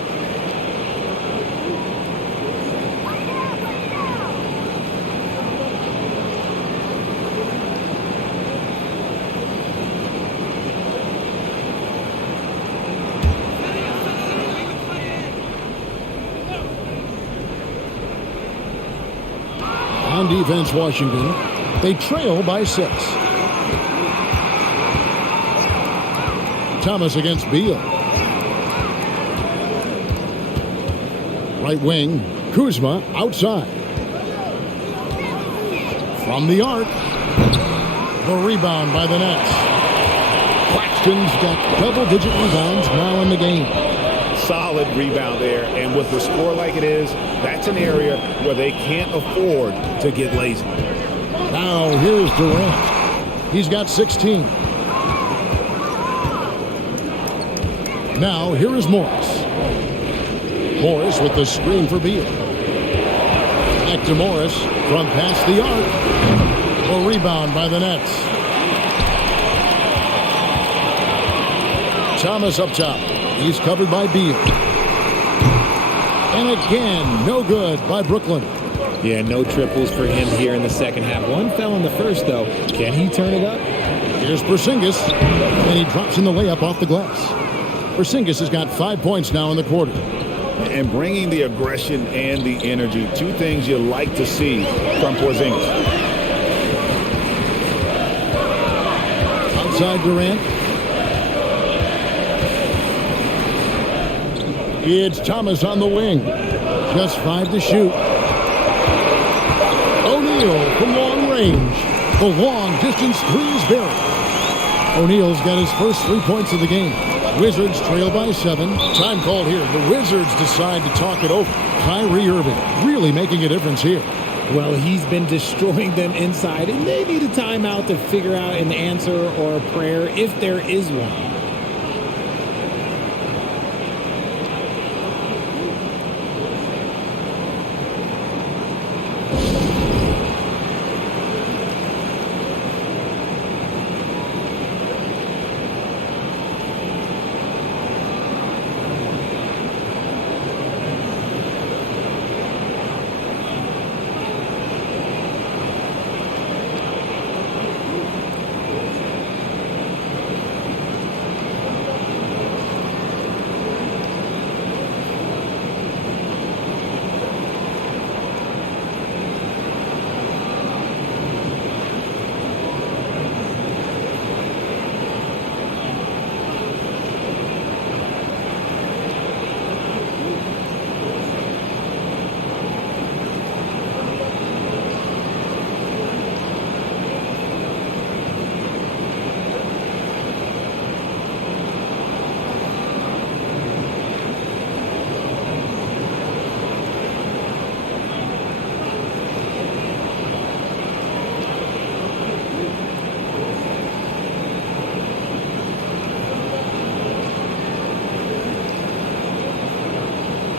On defense, Washington. They trail by 6. Thomas against Beal. Right wing, Kuzma outside. From the arc. The rebound by the Nets. Claxton's got double-digit rebounds now in the game. Solid rebound there, and with the score like it is, that's an area where they can't afford to get lazy. Now here's Durant. He's got 16. Now here is Morris. Morris with the screen for Beal. Back to Morris from past the arc. A rebound by the Nets. Thomas up top. He's covered by Beal. And again, no good by Brooklyn. Yeah, no triples for him here in the second half. One fell in the first, though. Can he turn it up? Here's Porzingis, and he drops in the layup off the glass. Porzingis has got 5 points now in the quarter. and bringing the aggression and the energy. Two things you like to see from Porzingis. Outside Durant. It's Thomas on the wing. Just 5 to shoot. O'Neal from long range. The long distance three is buried. O'Neal's got his first 3 points of the game. Wizards trail by 7. Time called here. The Wizards decide to talk it over. Kyrie Irving really making a difference here. Well, he's been destroying them inside, and they need a timeout to figure out an answer or a prayer if there is one.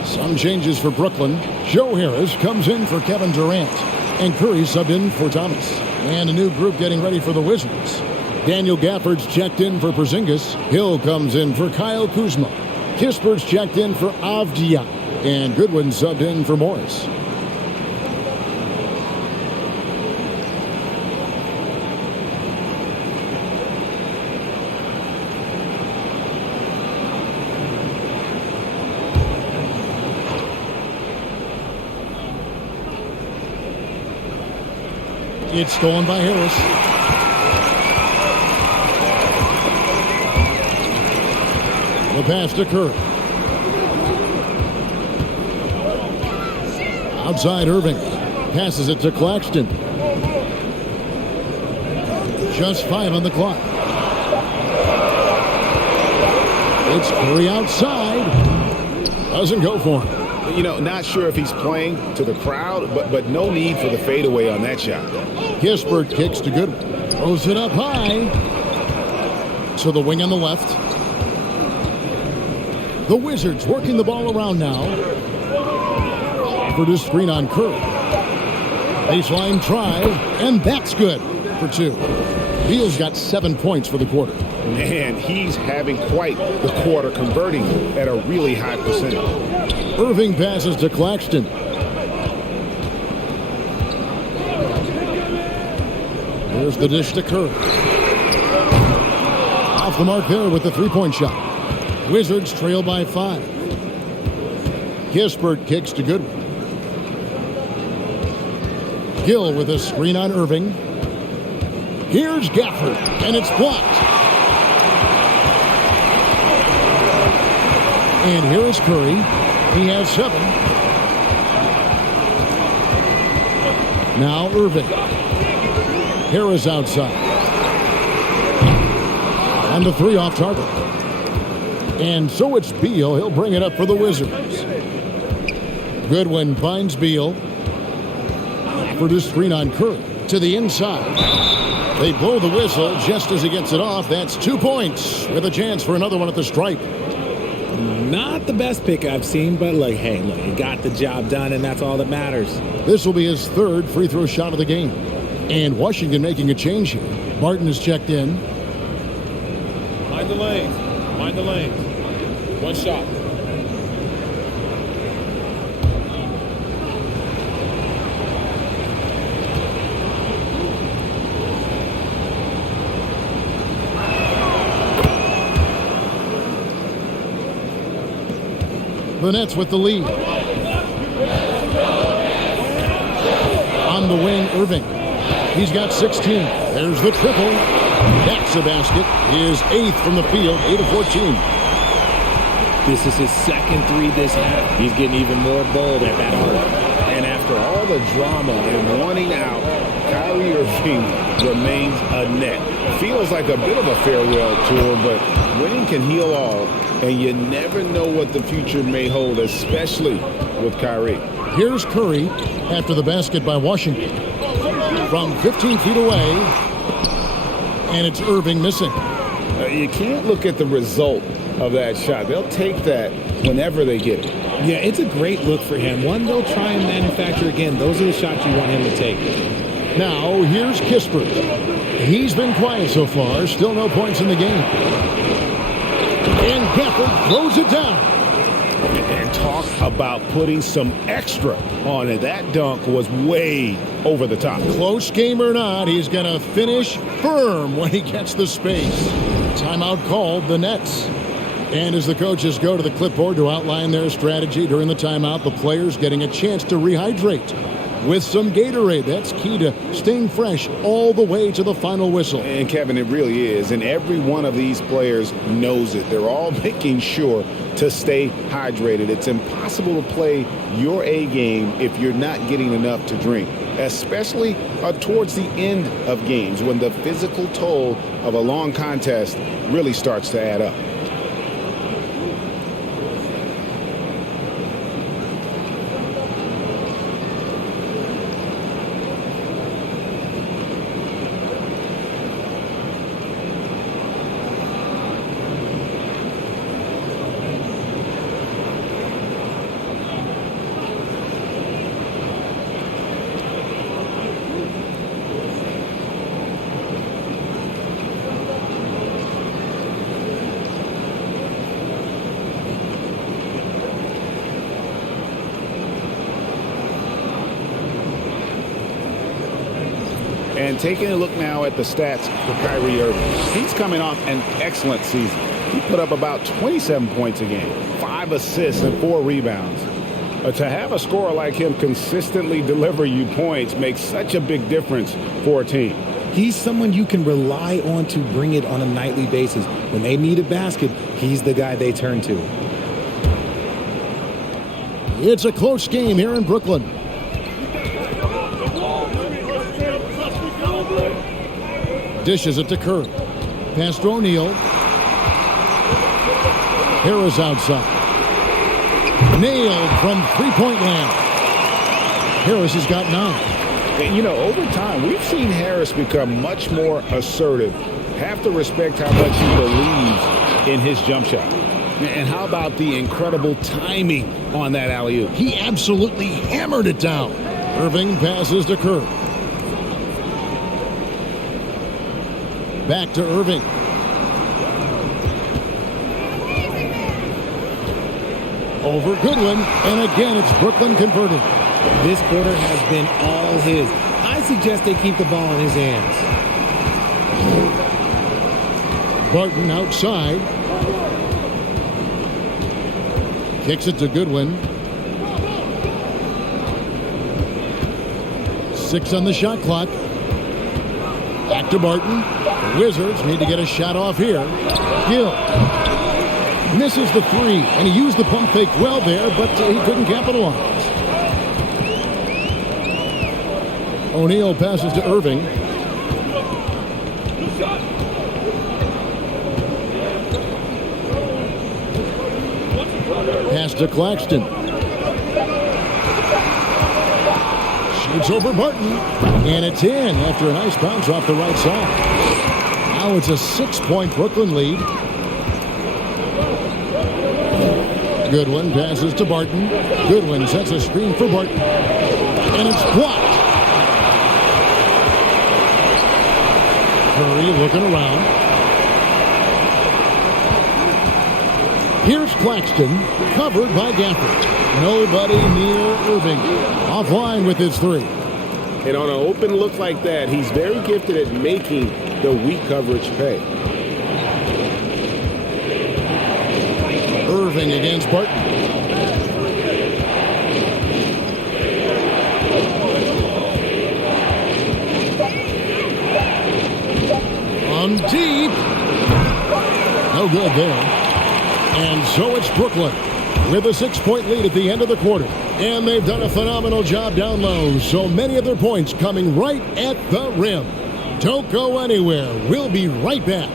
Some changes for Brooklyn. Joe Harris comes in for Kevin Durant. And Curry subbed in for Thomas. And a new group getting ready for the Wizards. Daniel Gafford's checked in for Porzingis. Hill comes in for Kyle Kuzma. Kispert's checked in for Avdija. And Goodwin subbed in for Morris. It's stolen by Harris. The pass to Curry. Outside Irving. Passes it to Claxton. Just 5 on the clock. It's Curry outside. Doesn't go for him. You know, not sure if he's playing to the crowd, but no need for the fadeaway on that shot. Kispert kicks to Goodwin. Throws it up high. To the wing on the left. The Wizards working the ball around now. For this screen on Curry. Baseline drive, and that's good for 2. Beal's got 7 points for the quarter. Man, he's having quite the quarter, converting at a really high percentage. Irving passes to Claxton. Here's the dish to Curry. Off the mark there with the 3-point shot. Wizards trail by 5. Kispert kicks to Goodwin. Gill with a screen on Irving. Here's Gafford, and it's blocked. And here is Curry. He has 7. Now Irving. Harris outside. And the 3 off target. And so it's Beal. He'll bring it up for the Wizards. Goodwin finds Beal. For this screen on Curry. To the inside. They blow the whistle just as he gets it off. That's 2 points with a chance for another one at the stripe. Not the best pick I've seen, but like, hey, look, he got the job done, and that's all that matters. This will be his 3rd free throw shot of the game. And Washington making a change here. Martin is checked in. Mind the lanes. Mind the lanes. 1 shot. The Nets with the lead. On the wing, Irving. He's got 16. There's the triple. That's a basket. His 8th from the field, 8 of 14. This is his second three this half. He's getting even more bold at that arc. And after all the drama and wanting out, Kyrie Irving remains a net. Feels like a bit of a farewell tour, but winning can heal all, and you never know what the future may hold, especially with Kyrie. Here's Curry after the basket by Washington. From 15 feet away, and it's Irving missing. You can't look at the result of that shot. They'll take that whenever they get it. Yeah, it's a great look for him. One they'll try and manufacture again. Those are the shots you want him to take. Now, here's Kispert. He's been quiet so far. Still no points in the game. And Gafford throws it down. And talk about putting some extra on it. That dunk was way over the top. Close game or not, he's going to finish firm when he gets the space. Timeout called, the Nets. And as the coaches go to the clipboard to outline their strategy during the timeout, the players getting a chance to rehydrate with some Gatorade. That's key to staying fresh all the way to the final whistle. And Kevin, it really is. And every one of these players knows it. They're all making sure to stay hydrated. It's impossible to play your A game if you're not getting enough to drink, especially towards the end of games when the physical toll of a long contest really starts to add up. And taking a look now at the stats for Kyrie Irving. He's coming off an excellent season. He put up about 27 points a game, 5 assists and 4 rebounds. To have a scorer like him consistently deliver you points makes such a big difference for a team. He's someone you can rely on to bring it on a nightly basis. When they need a basket, he's the guy they turn to. It's a close game here in Brooklyn. Dishes it to Curry. Pass to O'Neal. Harris outside. Nailed from three-point land. Harris has got 9. And, you know, over time, we've seen Harris become much more assertive. Have to respect how much he believes in his jump shot. And how about the incredible timing on that alley-oop? He absolutely hammered it down. Irving passes to Curry. Back to Irving. Over Goodwin, and again it's Brooklyn converted. This quarter has been all his. I suggest they keep the ball in his hands. Barton outside. Kicks it to Goodwin. 6 on the shot clock. Back to Barton. The Wizards need to get a shot off here. Gill misses the 3, and he used the pump fake well there, but he couldn't capitalize. O'Neal passes to Irving. Pass to Claxton. Shoots over Barton, and it's in after a nice bounce off the right side. Now it's a 6-point Brooklyn lead. Goodwin passes to Barton. Goodwin sets a screen for Barton, and it's blocked. Curry looking around. Here's Claxton, covered by Gafford. Nobody near Irving. Offline with his 3. And on an open look like that, he's very gifted at making the weak coverage pay. Irving against Barton. From deep. No good there. And so it's Brooklyn with a 6-point lead at the end of the quarter. And they've done a phenomenal job down low. So many of their points coming right at the rim. Don't go anywhere. We'll be right back.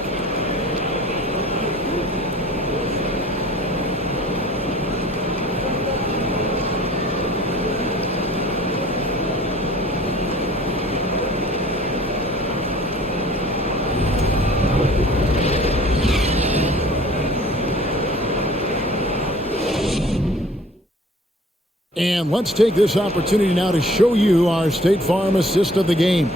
And let's take this opportunity now to show you our State Farm assist of the game.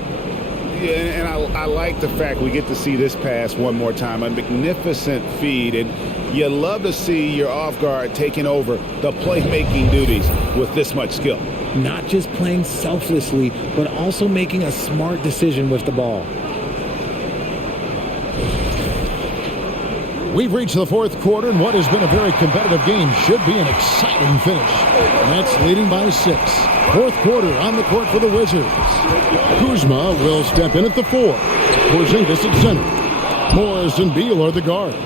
Yeah, and I like the fact we get to see this pass one more time. A magnificent feed, and you love to see your off guard taking over the playmaking duties with this much skill. Not just playing selflessly, but also making a smart decision with the ball. We've reached the fourth quarter, and what has been a very competitive game should be an exciting finish. Nets leading by 6. Fourth quarter on the court for the Wizards. Kuzma will step in at the 4. Porzingis at center. Morris and Beal are the guards.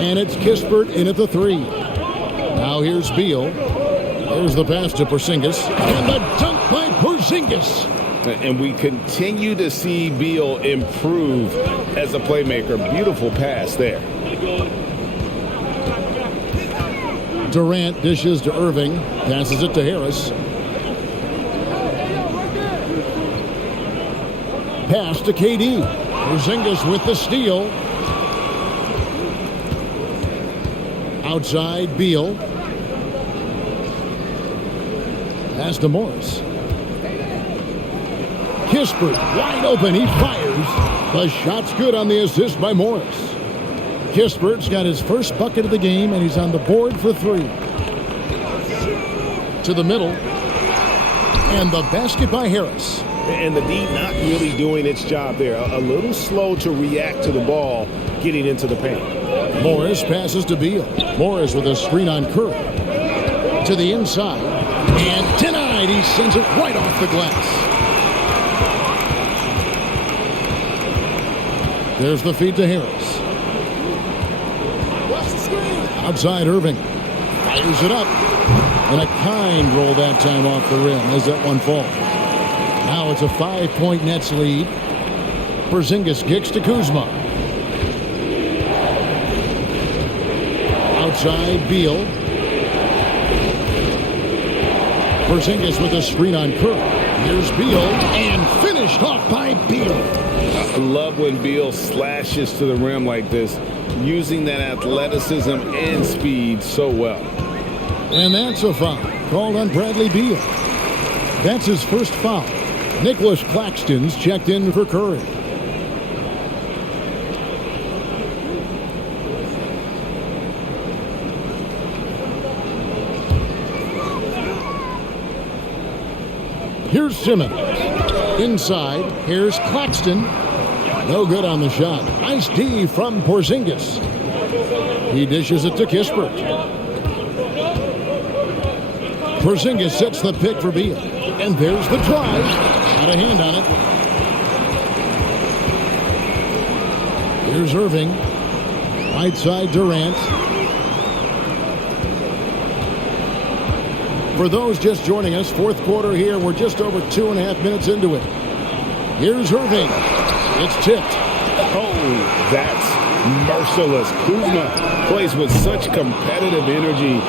And it's Kispert in at the 3. Now here's Beal. There's the pass to Porzingis. And the dunk by Porzingis. And we continue to see Beal improve as a playmaker. Beautiful pass there. Durant dishes to Irving. Passes it to Harris. Pass to KD. Porzingis with the steal. Outside, Beal. Pass to Morris. Kispert wide open. He fires. The shot's good on the assist by Morris. Kispert's got his first bucket of the game, and he's on the board for 3. To the middle. And the basket by Harris. And the D not really doing its job there. A little slow to react to the ball getting into the paint. Morris passes to Beal. Morris with a screen on Curry. To the inside. And denied. He sends it right off the glass. There's the feed to Harris. Outside Irving. Fires it up. And a kind roll that time off the rim as that one falls. Now it's a 5-point Nets lead. Porzingis kicks to Kuzma. Outside Beal. Porzingis with a screen on Curry. Here's Beal and finished off by Beal. I love when Beal slashes to the rim like this, using that athleticism and speed so well. And that's a foul called on Bradley Beal. That's his first foul. Nicholas Claxton's checked in for Curry. Here's Simmons. Inside, here's Claxton. No good on the shot. Nice D from Porzingis. He dishes it to Kispert. Porzingis sets the pick for Beal. And there's the drive. Got a hand on it. Here's Irving. Right side Durant. For those just joining us, fourth quarter here. We're just over 2.5 minutes into it. Here's Irving. It's tipped. Oh, that's merciless. Kuzma plays with such competitive energy.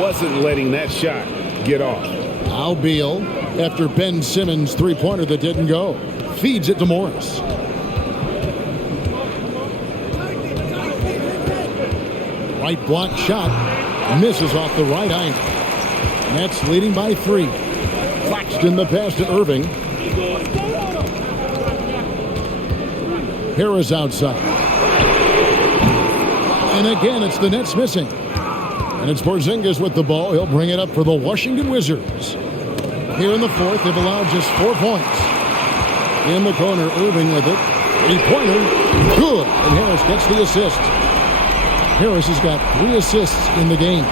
Wasn't letting that shot get off. Now Beal, after Ben Simmons' three-pointer that didn't go, feeds it to Morris. Right block shot. Misses off the right angle. Nets leading by 3. Claxton the pass to Irving. Harris outside. And again, it's the Nets missing. And it's Porzingis with the ball. He'll bring it up for the Washington Wizards. Here in the fourth, they've allowed just 4 points. In the corner, Irving with it. 3-pointer. Good. And Harris gets the assist. Harris has got 3 assists in the game.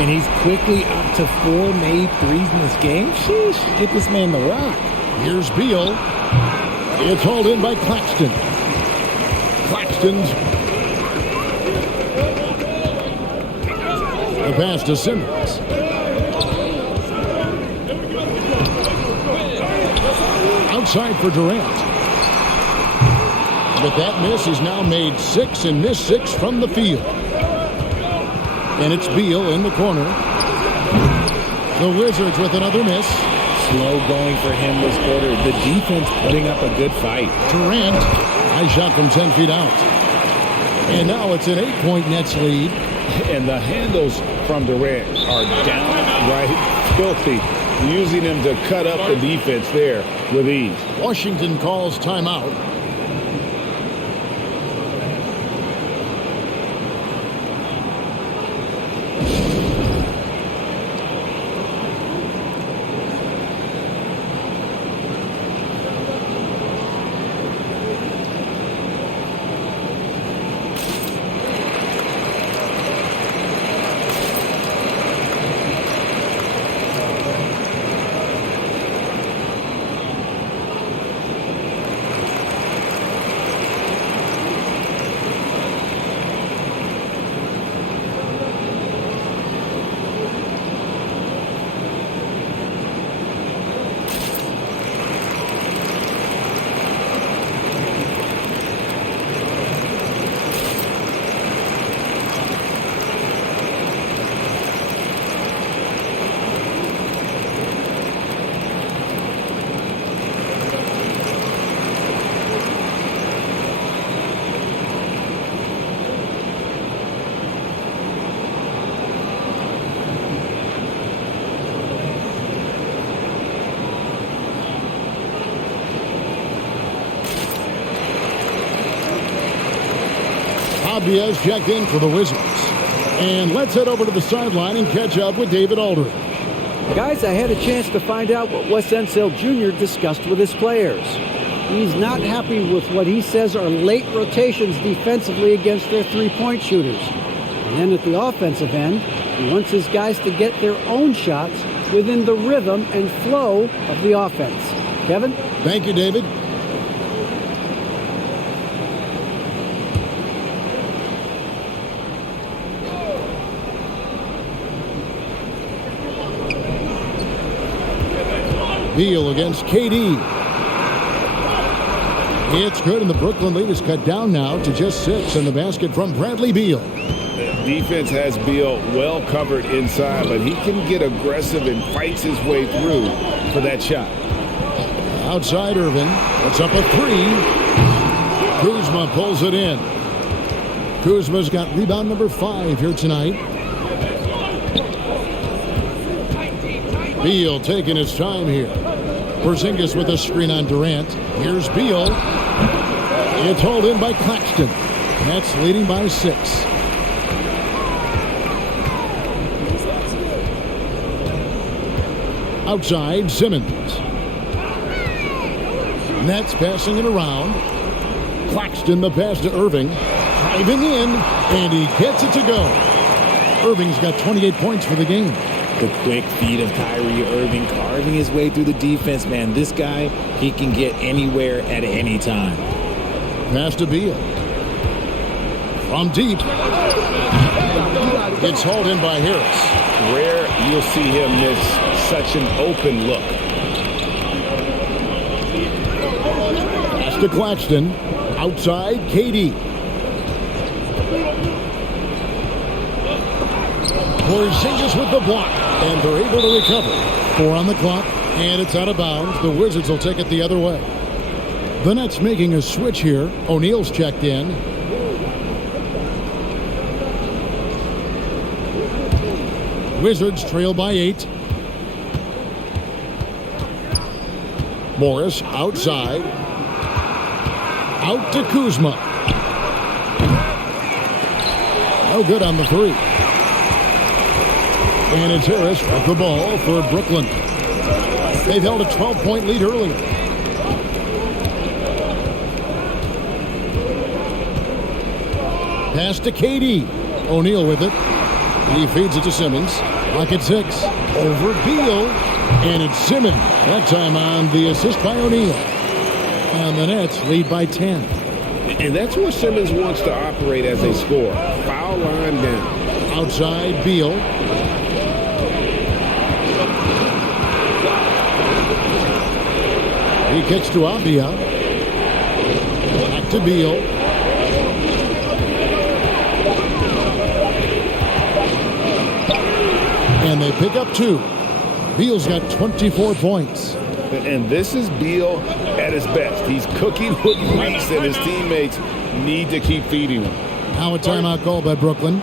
And he's quickly up to 4 made threes in this game. Sheesh, get this man the rock. Here's Beal. It's hauled in by Claxton. Claxton. The pass to Simmons. Outside for Durant. With that miss, he's now made 6 and missed 6 from the field. And it's Beal in the corner. The Wizards with another miss. Slow going for him this quarter. The defense putting up a good fight. Durant, high shot from 10 feet out. And now it's an 8-point Nets lead. And the handles from Durant are downright filthy, using him to cut up the defense there with ease. Washington calls timeout. Diaz checked in for the Wizards. And let's head over to the sideline and catch up with David Aldridge. Guys, I had a chance to find out what Wes Unseld Jr. discussed with his players. He's not happy with what he says are late rotations defensively against their three-point shooters. And then at the offensive end, he wants his guys to get their own shots within the rhythm and flow of the offense. Kevin? Thank you, David. Beal against KD. It's good, and the Brooklyn lead is cut down now to just 6, and the basket from Bradley Beal. The defense has Beal well covered inside, but he can get aggressive and fights his way through for that shot. Outside Irving. It's up a 3. Kuzma pulls it in. Kuzma's got rebound number 5 here tonight. Beal taking his time here. Porzingis with a screen on Durant. Here's Beal. It's hauled in by Claxton. Nets leading by 6. Outside, Simmons. Nets passing it around. Claxton the pass to Irving. Driving in, and he gets it to go. Irving's got 28 points for the game. The quick feed of Kyrie Irving carving his way through the defense, man. This guy, he can get anywhere at any time. Pass to Beal. From deep. It's hauled in by Harris. Rare you'll see him miss such an open look. Pass to Claxton. Outside, KD. Porzingis with the block, and they're able to recover. 4 on the clock, and it's out of bounds. The Wizards will take it the other way. The Nets making a switch here. O'Neal's checked in. Wizards trail by 8. Morris outside. Out to Kuzma. No good on the 3. And it's Harris with the ball for Brooklyn. They've held a 12-point lead earlier. Pass to KD. O'Neal with it. He feeds it to Simmons. Clock at 6. Over Beal. And it's Simmons. That time on the assist by O'Neal. And the Nets lead by 10. And that's where Simmons wants to operate as a scorer. Foul line down. Outside, Beal. He kicks to Avia. Back to Beal. And they pick up 2. Beal's got 24 points. And this is Beal at his best. He's cooking with grease, and his teammates need to keep feeding him. Now a timeout call by Brooklyn.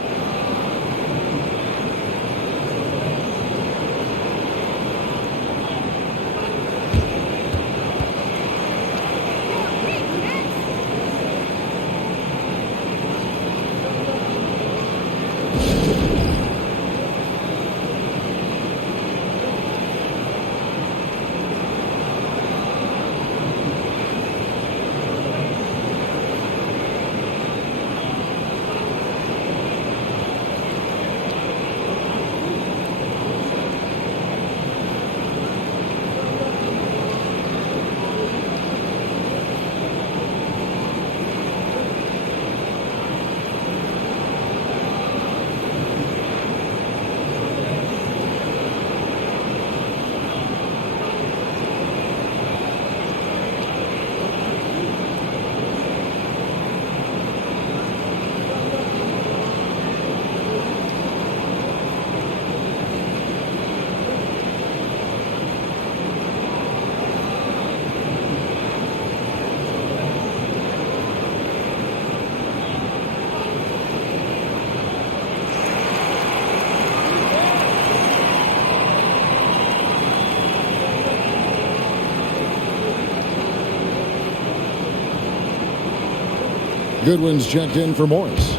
Goodwin's checked in for Morris.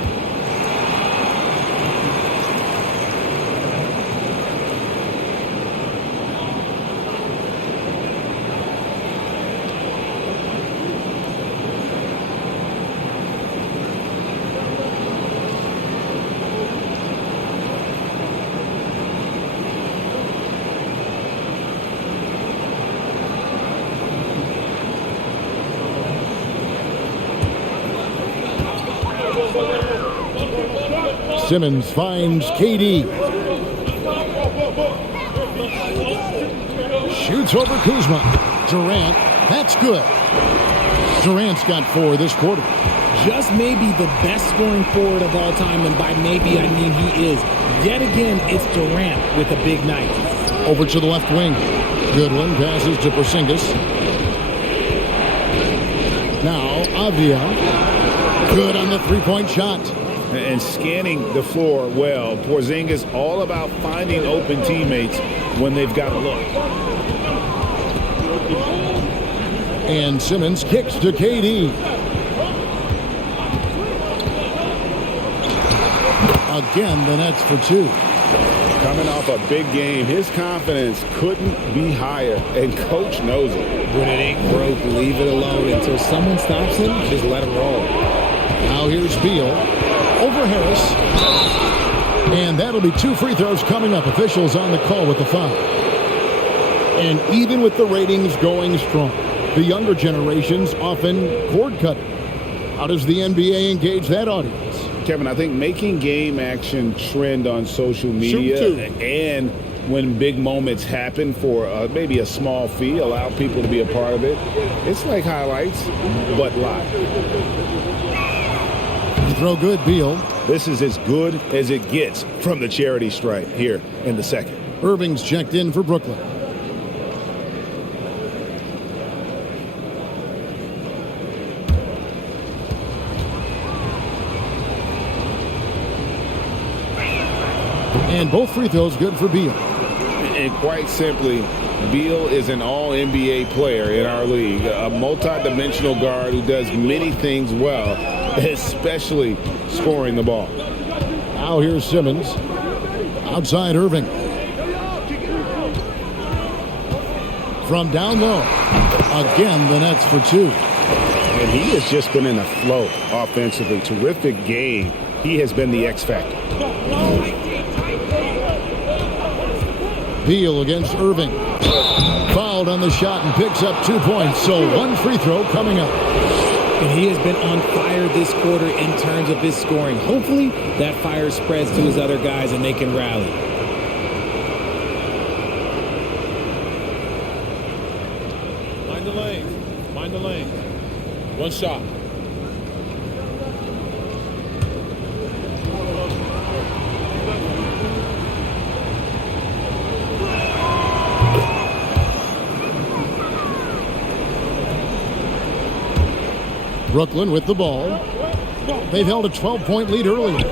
Simmons finds KD. Shoots over Kuzma. Durant, that's good. Durant's got 4 this quarter. Just maybe the best scoring forward of all time, and by maybe I mean he is. Yet again, it's Durant with a big night. Over to the left wing. Goodwin passes to Porzingis. Now Avia. Good on the three-point shot. And scanning the floor well. Porzingis all about finding open teammates when they've got a look. And Simmons kicks to KD. Again, the Nets for 2. Coming off a big game, his confidence couldn't be higher, and coach knows it. When it ain't broke, leave it alone. Until someone stops him, just let him roll. Now here's Beal. Over Harris. And that'll be 2 free throws coming up. Officials on the call with the foul. And even with the ratings going strong, the younger generations often cord cutting. How does the NBA engage that audience? Kevin, I think making game action trend on social media and when big moments happen for maybe a small fee, allow people to be a part of it. It's like highlights, but live. Throw good, Beal. This is as good as it gets from the charity stripe here in the second. Irving's checked in for Brooklyn. And both free throws good for Beal. And quite simply, Beal is an all-NBA player in our league, a multi-dimensional guard who does many things well, especially scoring the ball. Now here's Simmons. Outside Irving. From down low. Again, the Nets for 2. And he has just been in a flow offensively. Terrific game. He has been the X factor. Beal against Irving. Fouled on the shot and picks up 2 points. So 1 free throw coming up. And he has been on fire this quarter in terms of his scoring. Hopefully that fire spreads to his other guys and they can rally. Mind the lanes. Mind the lanes. One shot. Brooklyn with the ball. They've held a 12-point lead early.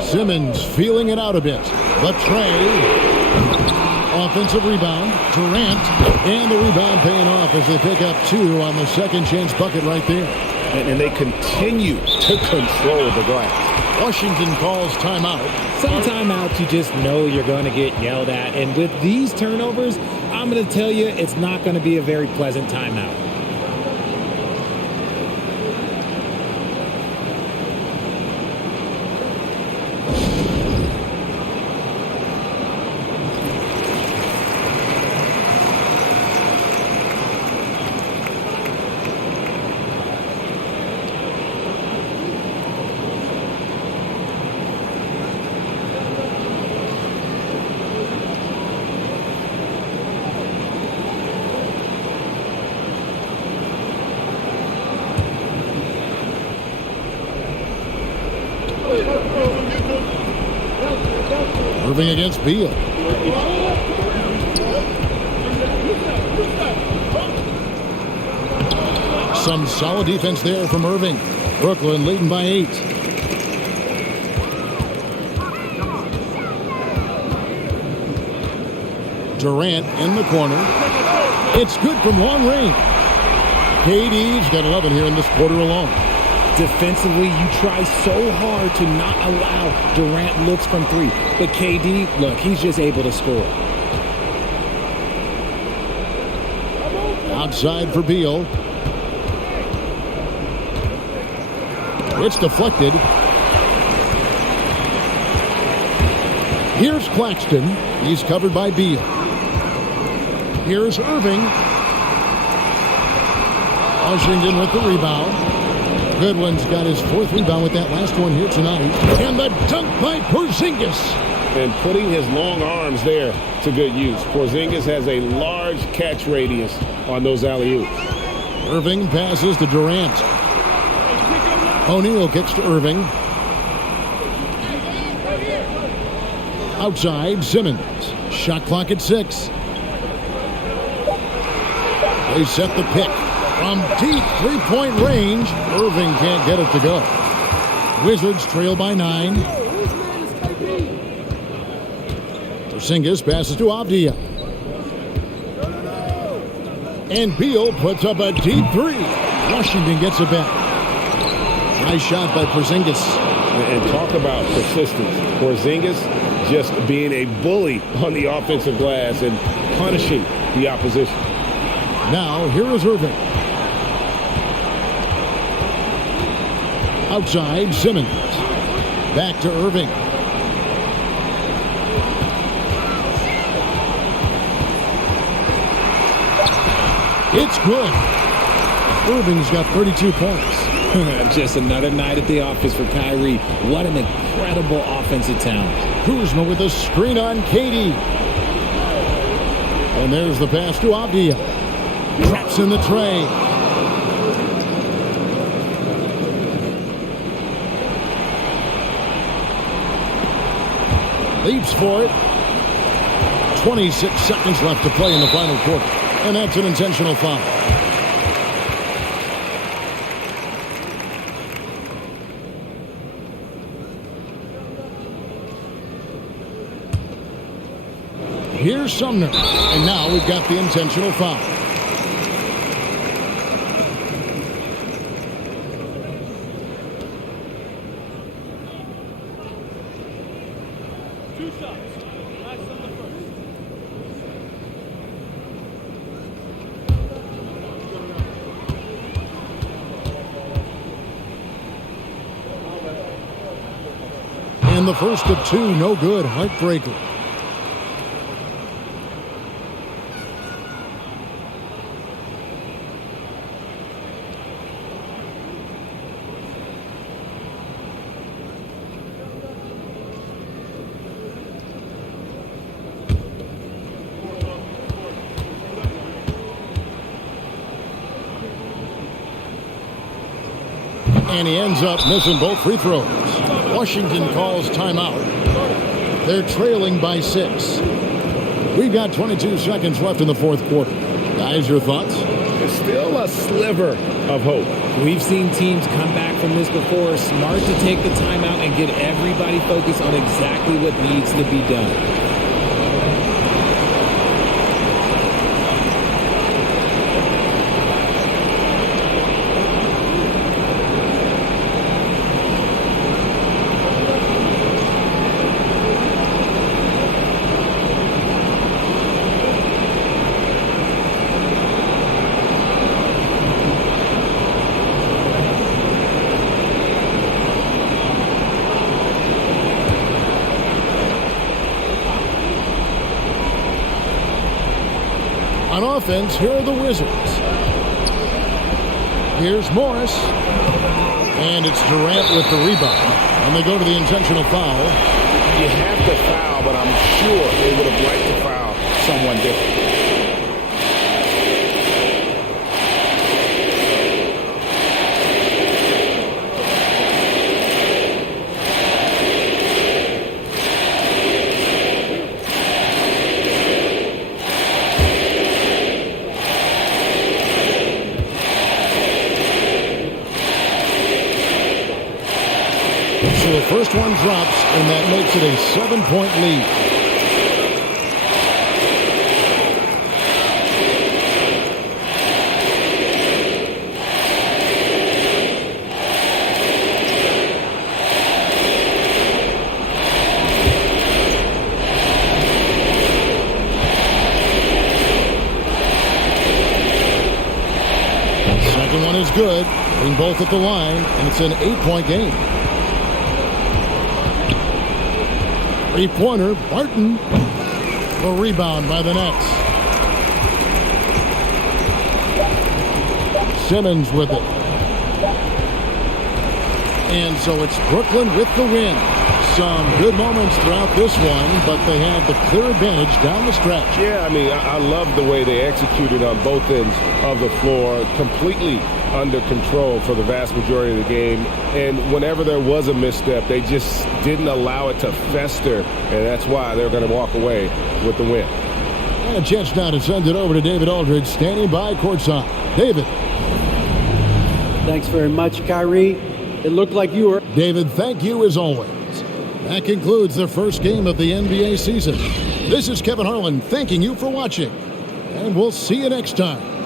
Simmons feeling it out a bit. The tray. Offensive rebound. Durant. And the rebound paying off as they pick up 2 on the second chance bucket right there. And they continue to control the glass. Washington calls timeout. Some timeouts you just know you're going to get yelled at. And with these turnovers, I'm going to tell you it's not going to be a very pleasant timeout. Irving against Beal. Some solid defense there from Irving. Brooklyn leading by 8. Durant in the corner. It's good from long range. KD's got 11 here in this quarter alone. Defensively, you try so hard to not allow Durant looks from 3. But KD, look, he's just able to score. Outside for Beal. It's deflected. Here's Claxton. He's covered by Beal. Here's Irving. Washington with the rebound. Goodwin's got his 4th rebound with that last one here tonight. And the dunk by Porzingis. And putting his long arms there to good use. Porzingis has a large catch radius on those alley-oops. Irving passes to Durant. O'Neal kicks to Irving. Outside, Simmons. Shot clock at 6. They set the pick. From deep 3-point range, Irving can't get it to go. Wizards trail by 9. Porzingis passes to Avdia. And Beal puts up a deep 3. Washington gets it back. Nice shot by Porzingis. And talk about persistence. Porzingis just being a bully on the offensive glass and punishing the opposition. Now, here is Irving. Outside, Simmons. Back to Irving. It's good. Irving's got 32 points. Just another night at the office for Kyrie. What an incredible offensive talent. Kuzma with a screen on KD. And there's the pass to Avdia. Drops in the tray. Leaps for it. 26 seconds left to play in the final quarter. And that's an intentional foul. Here's Sumner. And now we've got the intentional foul. And the first of 2, no good. Heartbreaker. And he ends up missing both free throws. Washington calls timeout. They're trailing by 6. We've got 22 seconds left in the fourth quarter. Guys, your thoughts? There's still a sliver of hope. We've seen teams come back from this before. Smart to take the timeout and get everybody focused on exactly what needs to be done. On offense, here are the Wizards. Here's Morris. And it's Durant with the rebound. And they go to the intentional foul. You have to foul, but I'm sure they would have liked to foul someone different. So the first one drops, and that makes it a 7-point lead. Second one is good. Bring both at the line, and it's an 8-point game. Three-pointer, Barton. The rebound by the Nets. Simmons with it. And so it's Brooklyn with the win. Some good moments throughout this one, but they had the clear advantage down the stretch. Yeah, I mean, I love the way they executed on both ends of the floor, completely under control for the vast majority of the game. And whenever there was a misstep, they just didn't allow it to fester, and that's why they're going to walk away with the win. And a chance now to send it over to David Aldridge, standing by courtside. David. Thanks very much, Kyrie. It looked like you were. David, thank you as always. That concludes the first game of the NBA season. This is Kevin Harlan thanking you for watching, and we'll see you next time.